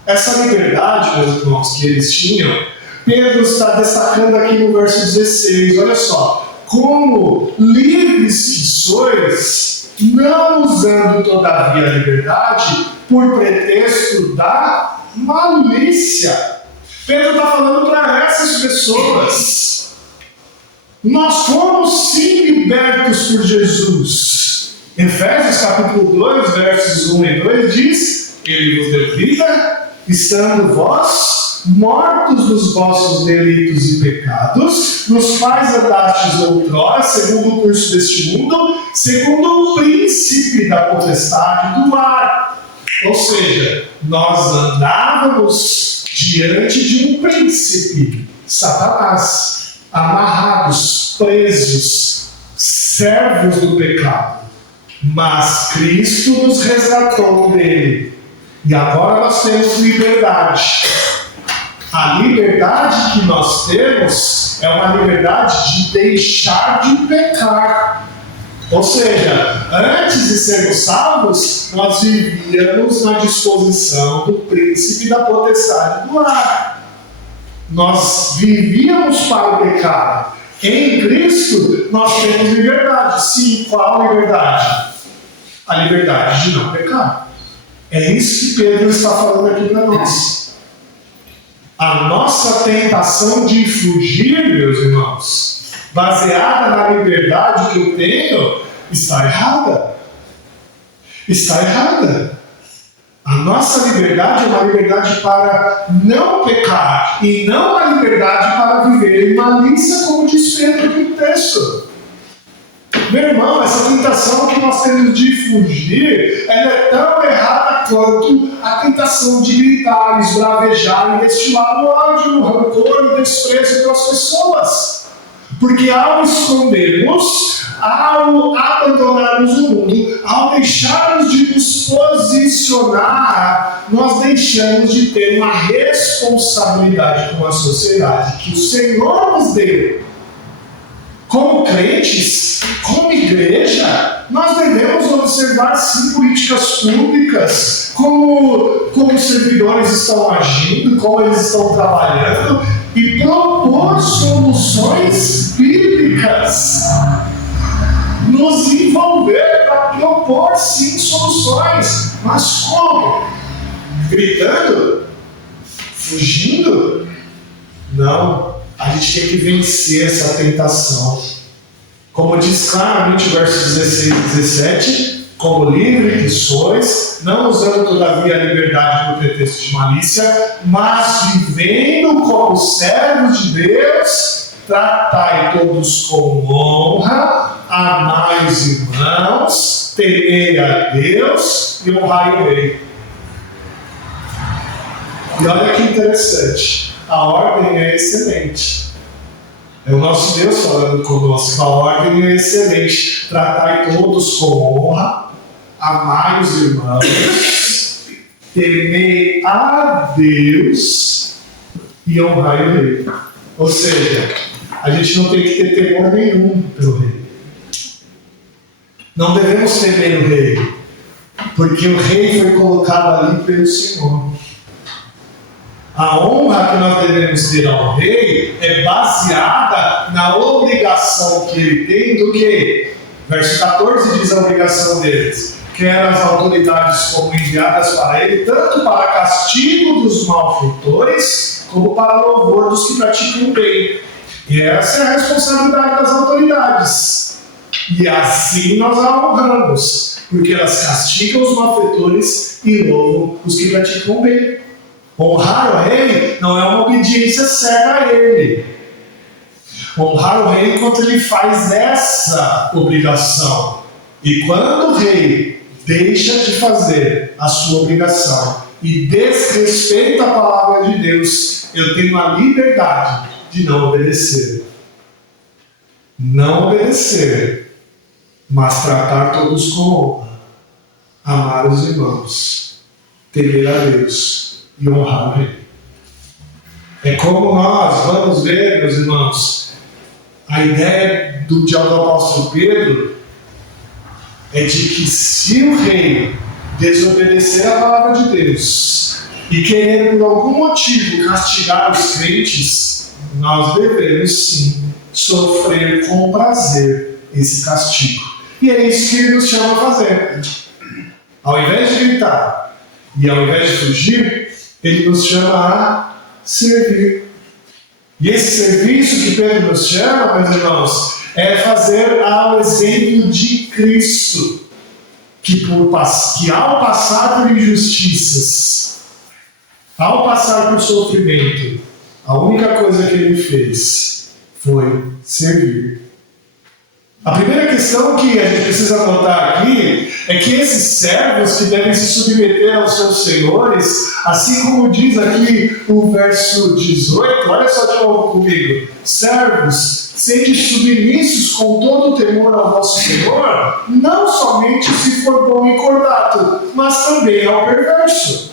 Essa liberdade, meus irmãos, que eles tinham, Pedro está destacando aqui no verso 16, olha só: como livres que sois, não usando todavia a liberdade por pretexto da malícia. Pedro está falando para essas pessoas: nós fomos sim libertos por Jesus. Efésios capítulo 2, versos 1 e 2 diz: Ele vos deu vida, estando vós mortos dos vossos delitos e pecados, nos quais andastes outrora, segundo o curso deste mundo, segundo o príncipe da potestade do ar. Ou seja, nós andávamos diante de um príncipe, Satanás, amarrados, presos, servos do pecado. Mas Cristo nos resgatou dele. E agora nós temos liberdade. A liberdade que nós temos é uma liberdade de deixar de pecar. Ou seja, antes de sermos salvos, nós vivíamos na disposição do príncipe da potestade do ar. Nós vivíamos para o pecado. Em Cristo, nós temos liberdade. Sim, qual liberdade? A liberdade de não pecar. É isso que Pedro está falando aqui para nós. A nossa tentação de fugir, meus irmãos, baseada na liberdade que eu tenho, está errada. Está errada. A nossa liberdade é uma liberdade para não pecar e não uma liberdade para viver em malícia, como diz Pedro aqui no texto. Meu irmão, essa tentação que nós temos de fugir, ela é tão errada quanto a tentação de gritar, esbravejar e destilar o ódio, o rancor e o desprezo pelas pessoas. Porque ao escondermos, ao abandonarmos o mundo, ao deixarmos de nos posicionar, nós deixamos de ter uma responsabilidade com a sociedade que o Senhor nos deu. Como crentes, como igreja, nós devemos observar sim políticas públicas, como os servidores estão agindo, como eles estão trabalhando e propor soluções bíblicas. Nos envolver para propor sim soluções. Mas como? Gritando? Fugindo? Não. A gente tem que vencer essa tentação. Como diz claramente o verso 16 e 17, como livre que sois, não usando todavia a liberdade por pretexto de malícia, mas vivendo como servos de Deus, tratai todos com honra, amai os irmãos, temei a Deus e honrai o rei. E olha que interessante. A ordem é excelente. É o nosso Deus falando conosco. A ordem é excelente. Tratai todos com honra, amai os irmãos, temei a Deus e honrai o rei. Ou seja, a gente não tem que ter temor nenhum pelo rei. Não devemos temer o rei, porque o rei foi colocado ali pelo Senhor. A honra que nós devemos ter ao rei é baseada na obrigação que ele tem do quê? Verso 14 diz a obrigação deles. Quer as autoridades como enviadas para ele, tanto para castigo dos malfeitores, como para louvor dos que praticam o bem. E essa é a responsabilidade das autoridades. E assim nós a honramos, porque elas castigam os malfeitores e louvam os que praticam o bem. Honrar o rei não é uma obediência cega a ele. Honrar o rei enquanto ele faz essa obrigação. E quando o rei deixa de fazer a sua obrigação e desrespeita a palavra de Deus, eu tenho a liberdade de não obedecer. Não obedecer, mas tratar todos com honra, amar os irmãos, temer a Deus e honrar o rei. É como nós vamos ver, meus irmãos, a ideia do apóstolo Pedro é de que se o rei desobedecer a palavra de Deus e querer por algum motivo castigar os crentes, nós devemos sim sofrer com prazer esse castigo. E é isso que ele nos chama a fazer. Ao invés de gritar e ao invés de fugir, ele nos chama a servir. E esse serviço que Pedro nos chama, meus irmãos, é fazer ao exemplo de Cristo, que ao passar por injustiças, ao passar por sofrimento, a única coisa que ele fez foi servir. A primeira questão que a gente precisa notar aqui é que esses servos que devem se submeter aos seus senhores, assim como diz aqui o verso 18, olha só de novo comigo: servos, sede submissos com todo o temor ao vosso Senhor, não somente se for bom e cordato, mas também ao perverso.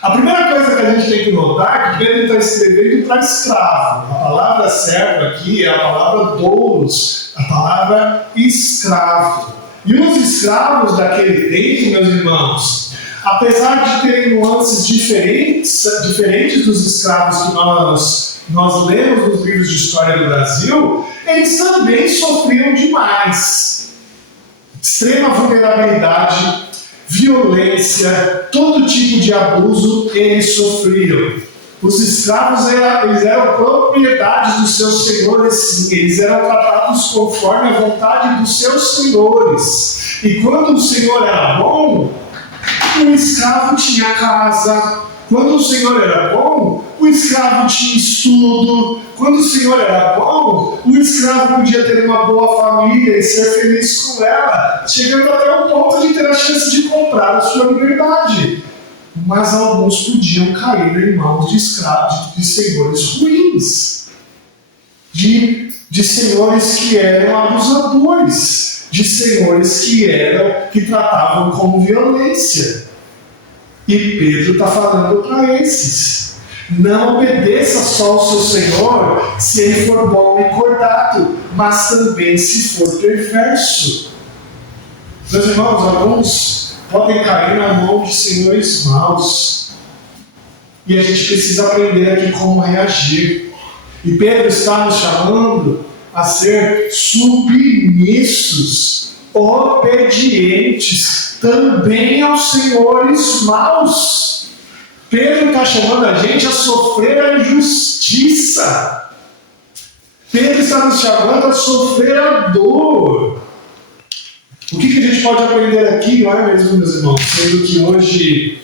A primeira coisa que a gente tem que notar é que Pedro está escrevendo para escravo. A palavra servo aqui é a palavra doulos, a palavra escravo. E os escravos daquele tempo, meus irmãos, apesar de terem nuances diferentes dos escravos que nós lemos nos livros de história do Brasil, eles também sofriam demais. Extrema vulnerabilidade, violência, todo tipo de abuso eles sofriam. Os escravos eles eram propriedades dos seus senhores, sim. Eles eram tratados conforme a vontade dos seus senhores. E quando o senhor era bom, o escravo tinha casa. Quando o senhor era bom, o escravo tinha estudo. Quando o senhor era bom, o escravo podia ter uma boa família e ser feliz com ela, chegando até o ponto de ter a chance de comprar a sua liberdade. Mas alguns podiam cair em mãos de escravos, de senhores ruins, de senhores que eram abusadores, de senhores que tratavam com violência. E Pedro está falando para esses. Não obedeça só ao seu Senhor se ele for bom e cordato, mas também se for perverso. Meus irmãos, alguns podem cair na mão de senhores maus. E a gente precisa aprender aqui como reagir. E Pedro está nos chamando a ser submissos, obedientes também aos senhores maus. Pedro está chamando a gente a sofrer a injustiça. Pedro está nos chamando a sofrer a dor. O que a gente pode aprender aqui, não é mesmo, meus irmãos? Sendo que hoje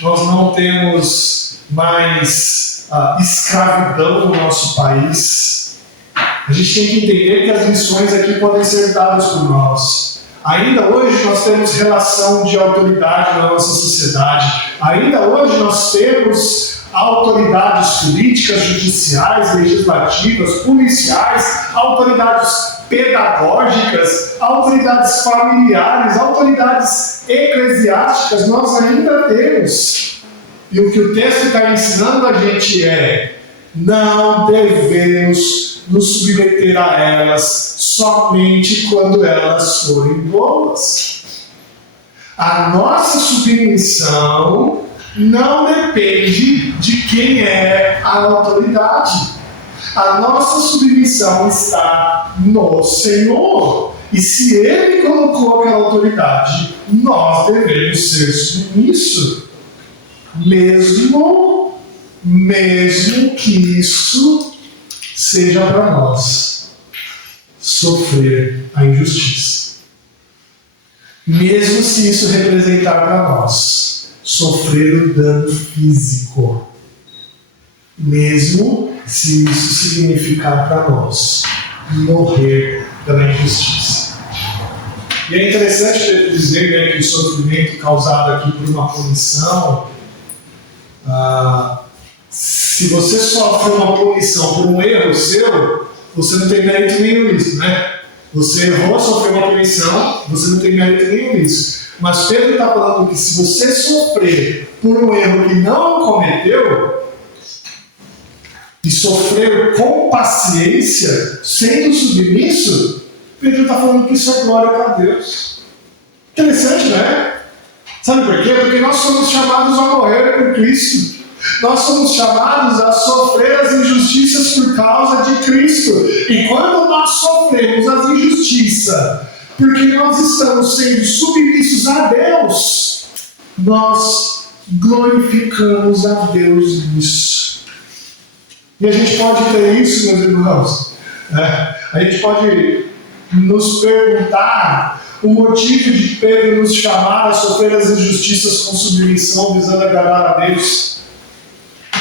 nós não temos mais escravidão no nosso país. A gente tem que entender que as missões aqui podem ser dadas por nós. Ainda hoje nós temos relação de autoridade na nossa sociedade. Ainda hoje nós temos autoridades políticas, judiciais, legislativas, policiais, autoridades pedagógicas, autoridades familiares, autoridades eclesiásticas. Nós ainda temos. E o que o texto está ensinando a gente é: não devemos nos submeter a elas somente quando elas forem boas. A nossa submissão não depende de quem é a autoridade. A nossa submissão está no Senhor. E se Ele colocou aquela autoridade, nós devemos ser submissos. Mesmo que isso seja para nós sofrer a injustiça. Mesmo se isso representar para nós sofrer o dano físico. Mesmo se isso significar para nós morrer pela injustiça. E é interessante dizer, né, que o sofrimento causado aqui por uma punição, se você sofre uma punição por um erro seu, você não tem mérito nenhum nisso, né? Você errou, sofreu uma punição, você não tem mérito nenhum nisso. Mas Pedro está falando que se você sofrer por um erro que não cometeu, e sofrer com paciência, sendo submisso, Pedro está falando que isso é glória para Deus. Interessante, não é? Sabe por quê? Porque nós somos chamados a morrer por Cristo. Nós somos chamados a sofrer as injustiças por causa de Cristo. E quando nós sofremos as injustiças, porque nós estamos sendo submissos a Deus, nós glorificamos a Deus nisso. E a gente pode ter isso, meus irmãos. A gente pode nos perguntar o motivo de Pedro nos chamar a sofrer as injustiças com submissão, visando agradar a Deus.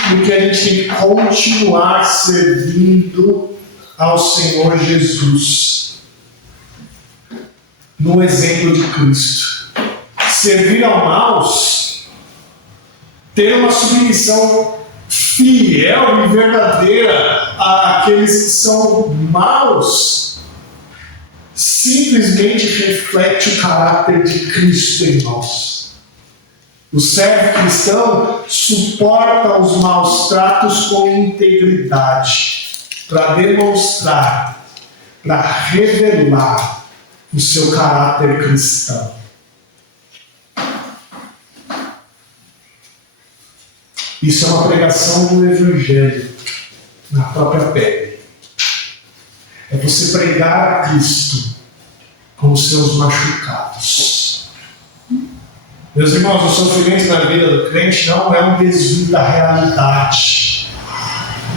Porque a gente tem que continuar servindo ao Senhor Jesus no exemplo de Cristo. Servir ao maus, ter uma submissão fiel e verdadeira àqueles que são maus, simplesmente reflete o caráter de Cristo em nós. O servo cristão suporta os maus tratos com integridade, para demonstrar, para revelar o seu caráter cristão. Isso é uma pregação do Evangelho, na própria pele. É você pregar a Cristo com os seus machucados. Meus irmãos, o sofrimento na vida do crente não é um desvio da realidade.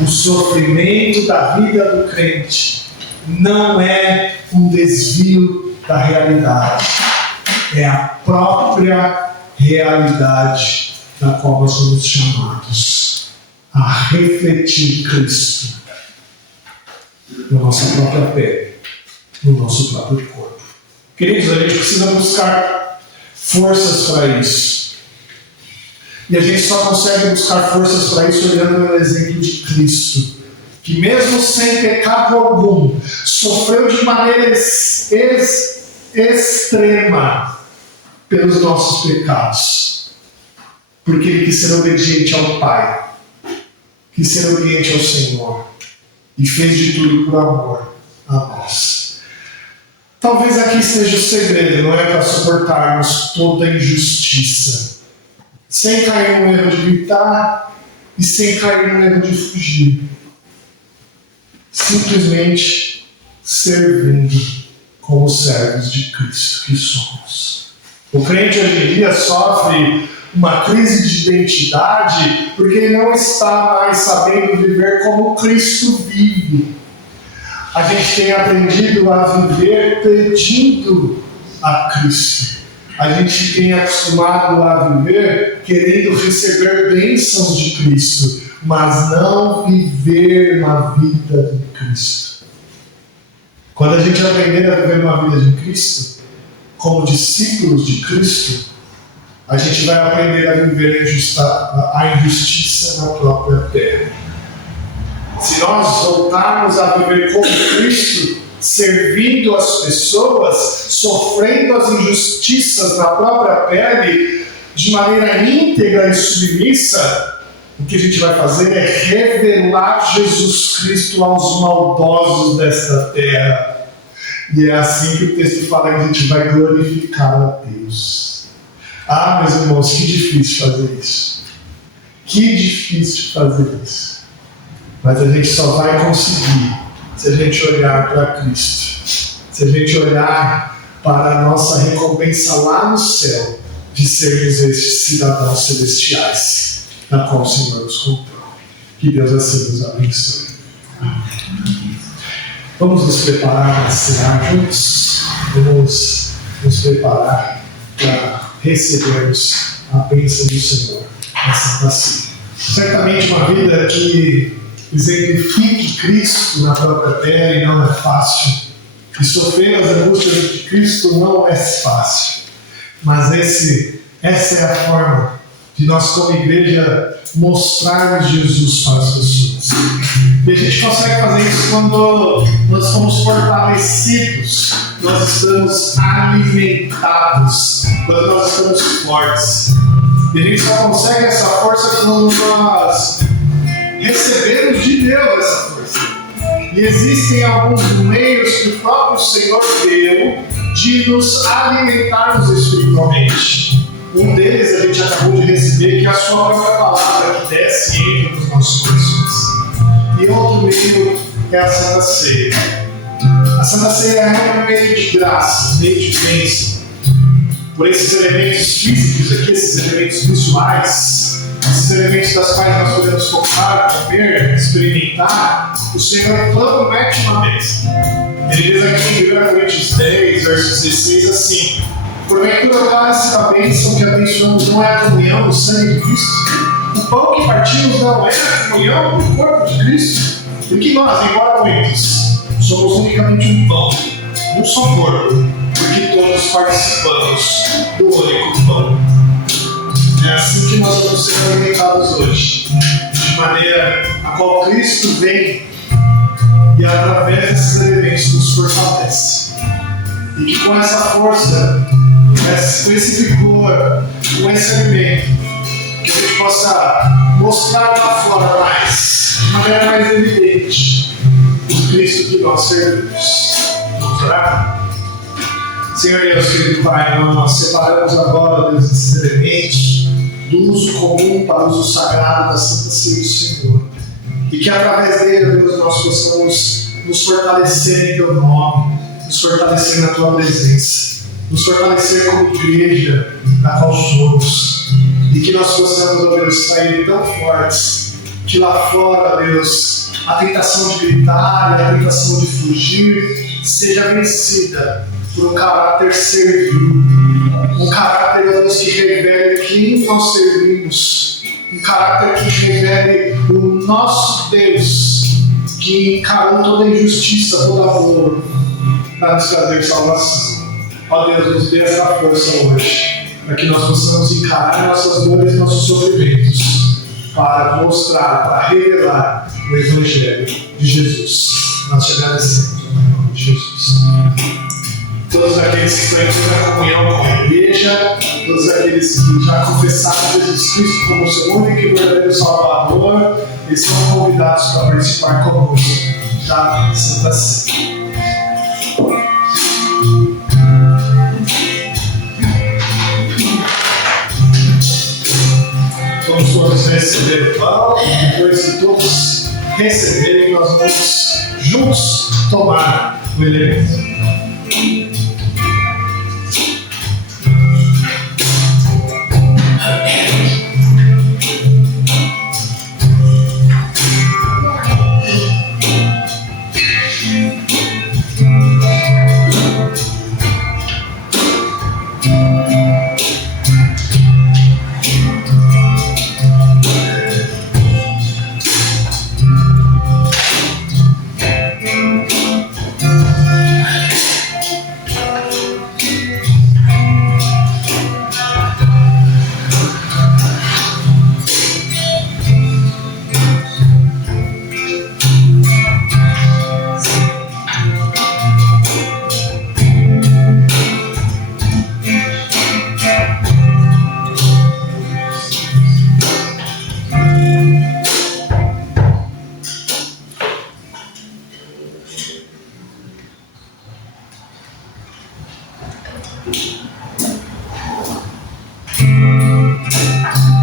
O sofrimento da vida do crente não é um desvio da realidade. É a própria realidade da qual nós somos chamados a refletir Cristo na nossa própria pele, no nosso próprio corpo. Queridos, a gente precisa buscar forças para isso. E a gente só consegue buscar forças para isso olhando o exemplo de Cristo, que mesmo sem pecado algum, sofreu de maneira extrema pelos nossos pecados, porque ele quis ser obediente ao Pai. quis ser obediente ao Senhor e fez de tudo por amor a nós. Talvez aqui esteja o segredo, não é, para suportarmos toda injustiça, sem cair no erro de gritar e sem cair no erro de fugir. Simplesmente servindo como servos de Cristo que somos. O crente hoje em dia sofre uma crise de identidade porque ele não está mais sabendo viver como Cristo vive. A gente tem aprendido a viver pedindo a Cristo. A gente tem acostumado a viver querendo receber bênçãos de Cristo, mas não viver uma vida de Cristo. Quando a gente aprender a viver uma vida de Cristo, como discípulos de Cristo, a gente vai aprender a viver a injustiça na própria terra. Se nós voltarmos a viver como Cristo, servindo as pessoas, sofrendo as injustiças na própria pele, de maneira íntegra e submissa, o que a gente vai fazer é revelar Jesus Cristo aos maldosos desta terra. E é assim que o texto fala que a gente vai glorificar a Deus. Ah, meus irmãos, que difícil fazer isso. Que difícil fazer isso. Mas a gente só vai conseguir se a gente olhar para Cristo. Se a gente olhar para a nossa recompensa lá no céu, de sermos estes cidadãos celestiais, na qual o Senhor nos comprou. Que Deus assim nos abençoe. Vamos nos preparar para cear juntos. Vamos nos preparar para recebermos a bênção do Senhor na Santa Ceia. Certamente uma vida que exemplifique Cristo na própria pele não é fácil. E sofrer as angústias de Cristo não é fácil. Mas essa é a forma de nós, como igreja, mostrarmos Jesus para as pessoas. E a gente consegue fazer isso quando nós somos fortalecidos, nós estamos alimentados, quando nós estamos fortes. E a gente só consegue essa força quando nós recebemos de Deus essa força. E existem alguns meios que o próprio Senhor deu de nos alimentarmos espiritualmente. Um deles a gente acabou de receber, que é a sua própria palavra, que desce e entra nos nossos corações. E outro meio é a Santa Ceia. A Santa Ceia é um meio de graça, meio de bênção. Por esses elementos físicos aqui, esses elementos visuais, esses elementos das quais nós podemos tocar, comer, experimentar, o Senhor promete uma bênção. Ele diz aqui em 1 Coríntios 10, verso 16, assim: porventura o cálice da bênção que abençoamos não é a comunhão do sangue de Cristo? O pão que partimos não é a comunhão do corpo de Cristo? Porque nós, embora muitos, somos unicamente um pão, um só corpo, porque todos participamos do único pão. É assim que nós vamos ser alimentados hoje, de maneira a qual Cristo vem e através desses elementos nos fortalece. E que com essa força, com esse vigor, com esse alimento, que a gente possa mostrar lá fora mais, de maneira mais evidente, o Cristo que nós servimos. Vamos orar? Senhor Deus, querido Pai, nós separamos agora, Deus, esses elementos do uso comum para o uso sagrado da Santa Ceia do Senhor. E que através dele, Deus, nós possamos nos fortalecer em Teu nome, nos fortalecer na Tua presença, nos fortalecer como igreja da qual somos. E que nós possamos, ó Deus, sair tão fortes que lá fora, Deus, a tentação de gritar, a tentação de fugir seja vencida por um caráter servil, um caráter, Deus, que revele quem nós servimos, um caráter que revele o nosso Deus, que encarou toda injustiça, todo amor, para nos trazer salvação. Ó Deus, nos dê essa força hoje, para que nós possamos encarar nossas dores e nossos sofrimentos, para mostrar, para revelar o Evangelho de Jesus. Nós te agradecemos, em nome de Jesus. Todos aqueles que estão em comunhão com a igreja, todos aqueles que já confessaram Jesus Cristo como seu único e verdadeiro Salvador, eles são convidados para participar conosco da Santa Ceia. Vamos todos receber o pão, e depois de todos receberem, nós vamos juntos tomar o elemento.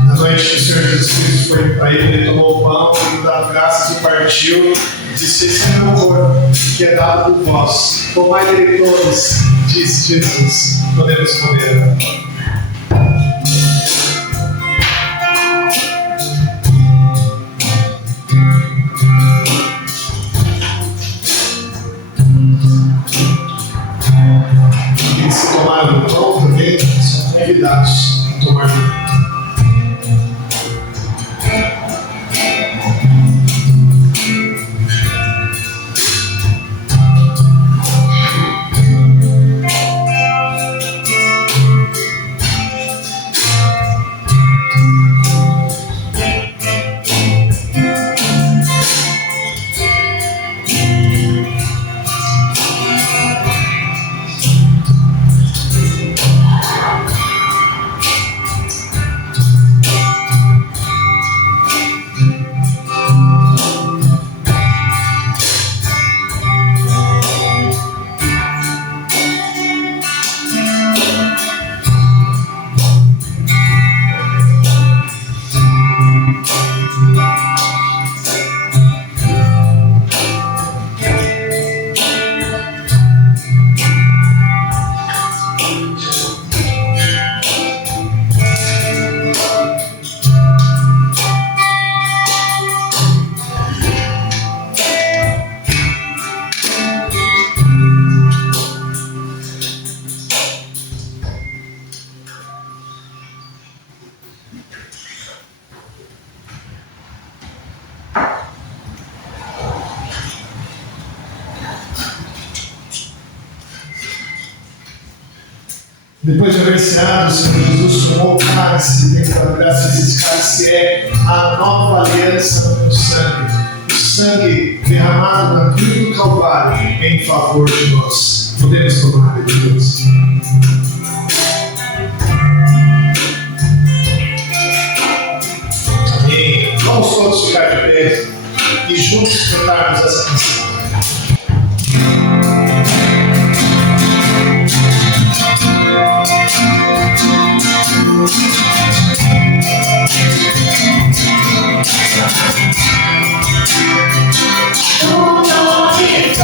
Na noite que o Senhor Jesus Cristo foi para ele tomou o pão, ele dava graças e partiu, e disse: esse é meu corpo, que é dado por vós. Tomai dele todos, disse Jesus. Podemos comer. E se tomarem o pão também, são convidados a tomar o pão. Depois de haver ceado, o Senhor Jesus tomou o cálice, e deu graças a esse cálice é a nova aliança no meu sangue. O sangue derramado na cruz do Calvário em favor de nós. Podemos tomar, Deus. Amém. Vamos todos ficar de pé e juntos cantarmos essa canção. O nome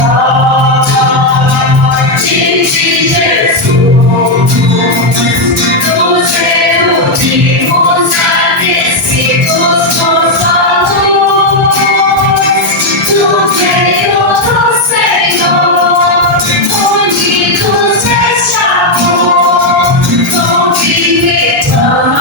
forte de Jesus, nos reunimos aquecidos por sua luz, no reino do Senhor, unidos neste amor, convividos.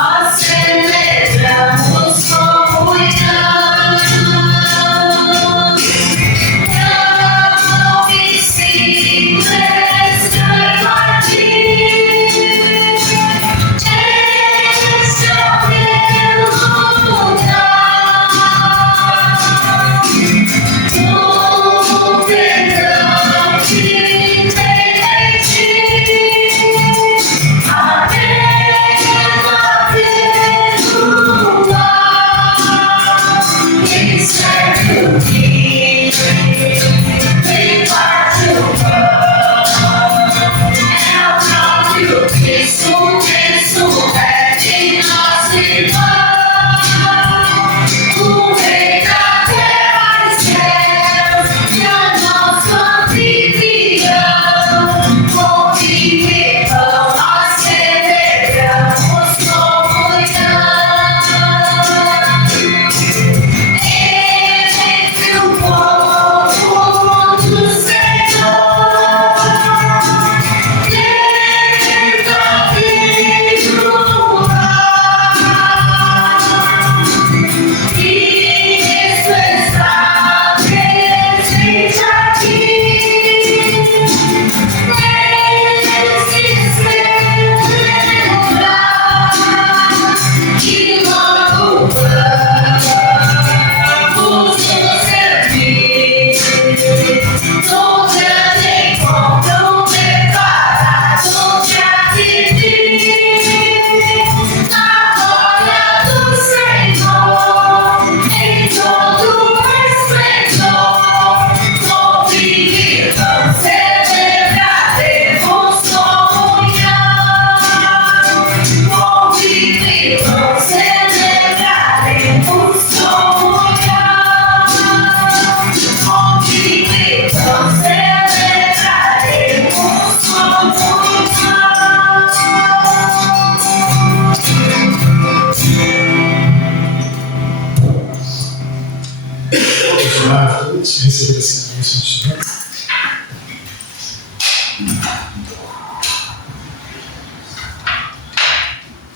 orar a todos, receber essa bênção do Senhor.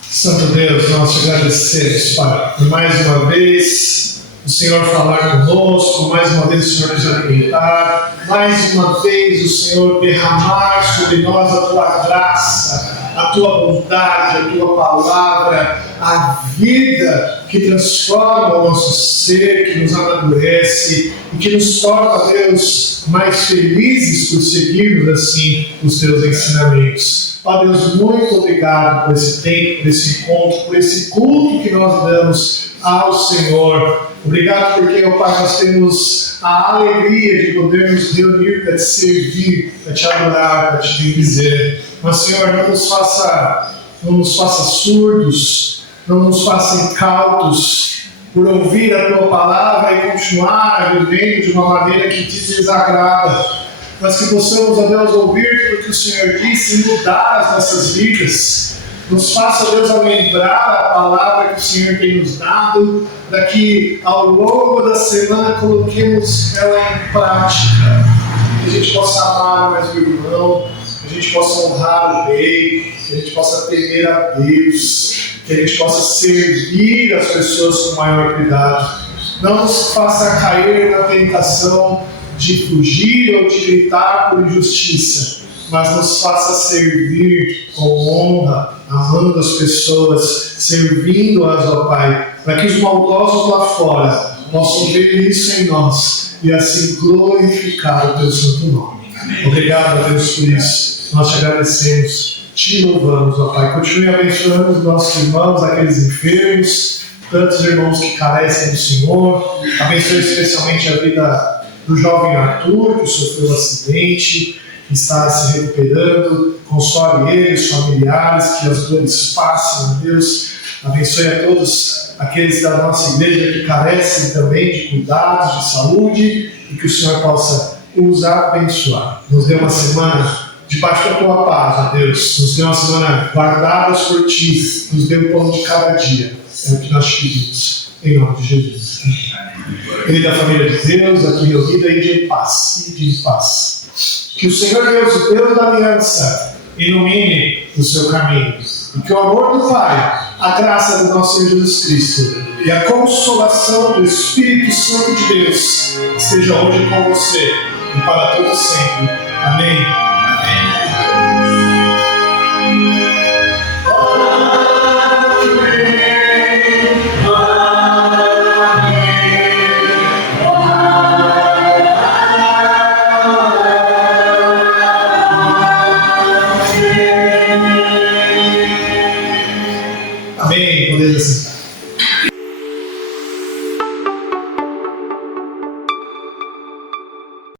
Santo Deus, nós te agradecemos, Pai, por mais uma vez o Senhor falar conosco, mais uma vez o Senhor nos alimentar, mais uma vez o Senhor derramar sobre nós a tua graça, a tua bondade, a tua palavra, a vida que transforma o nosso ser, que nos amadurece e que nos torna, Deus, mais felizes por seguirmos assim os teus ensinamentos. Ó Deus, muito obrigado por esse tempo, por esse encontro, por esse culto que nós damos ao Senhor. Obrigado porque, ó Pai, nós temos a alegria de podermos reunir para te servir, para te adorar, para te bendizer. Mas, Senhor, não nos faça surdos, não nos faça incautos por ouvir a tua palavra e continuar vivendo de uma maneira que te desagrada. Mas que possamos, ó Deus, ouvir tudo que o Senhor disse e mudar as nossas vidas. Nos faça, Deus, a lembrar a palavra que o Senhor tem nos dado, para que ao longo da semana coloquemos ela em prática. Que a gente possa amar mais o irmão, que a gente possa honrar o Rei, que a gente possa temer a Deus, que a gente possa servir as pessoas com maior cuidado. Não nos faça cair na tentação de fugir ou de gritar por injustiça, mas nos faça servir com honra, amando as pessoas, servindo-as, ó Pai, para que os maldosos lá fora possam ver isso em nós e assim glorificar o teu santo nome. Obrigado, a Deus, por isso. Nós te agradecemos, te louvamos, ó Pai. Continue abençoando os nossos irmãos, aqueles enfermos, tantos irmãos que carecem do Senhor. Abençoe especialmente a vida do jovem Arthur, que sofreu um acidente, que está se recuperando. Console ele, os familiares, que as dores passem, Deus. Abençoe a todos aqueles da nossa igreja que carecem também de cuidados, de saúde, e que o Senhor possa os abençoar. Nos dê uma semana debaixo da tua paz, ó Deus. Nos dê uma semana guardadas por ti. Nos dê o pão de cada dia. É o que nós te pedimos. Em nome de Jesus. Querida família de Deus, aqui reunida, ide em paz. Ide em paz. Que o Senhor Deus, o Deus da aliança, ilumine o seu caminho. E que o amor do Pai, a graça do nosso Senhor Jesus Cristo e a consolação do Espírito Santo de Deus esteja hoje com você e para todo sempre. Amém. Amém.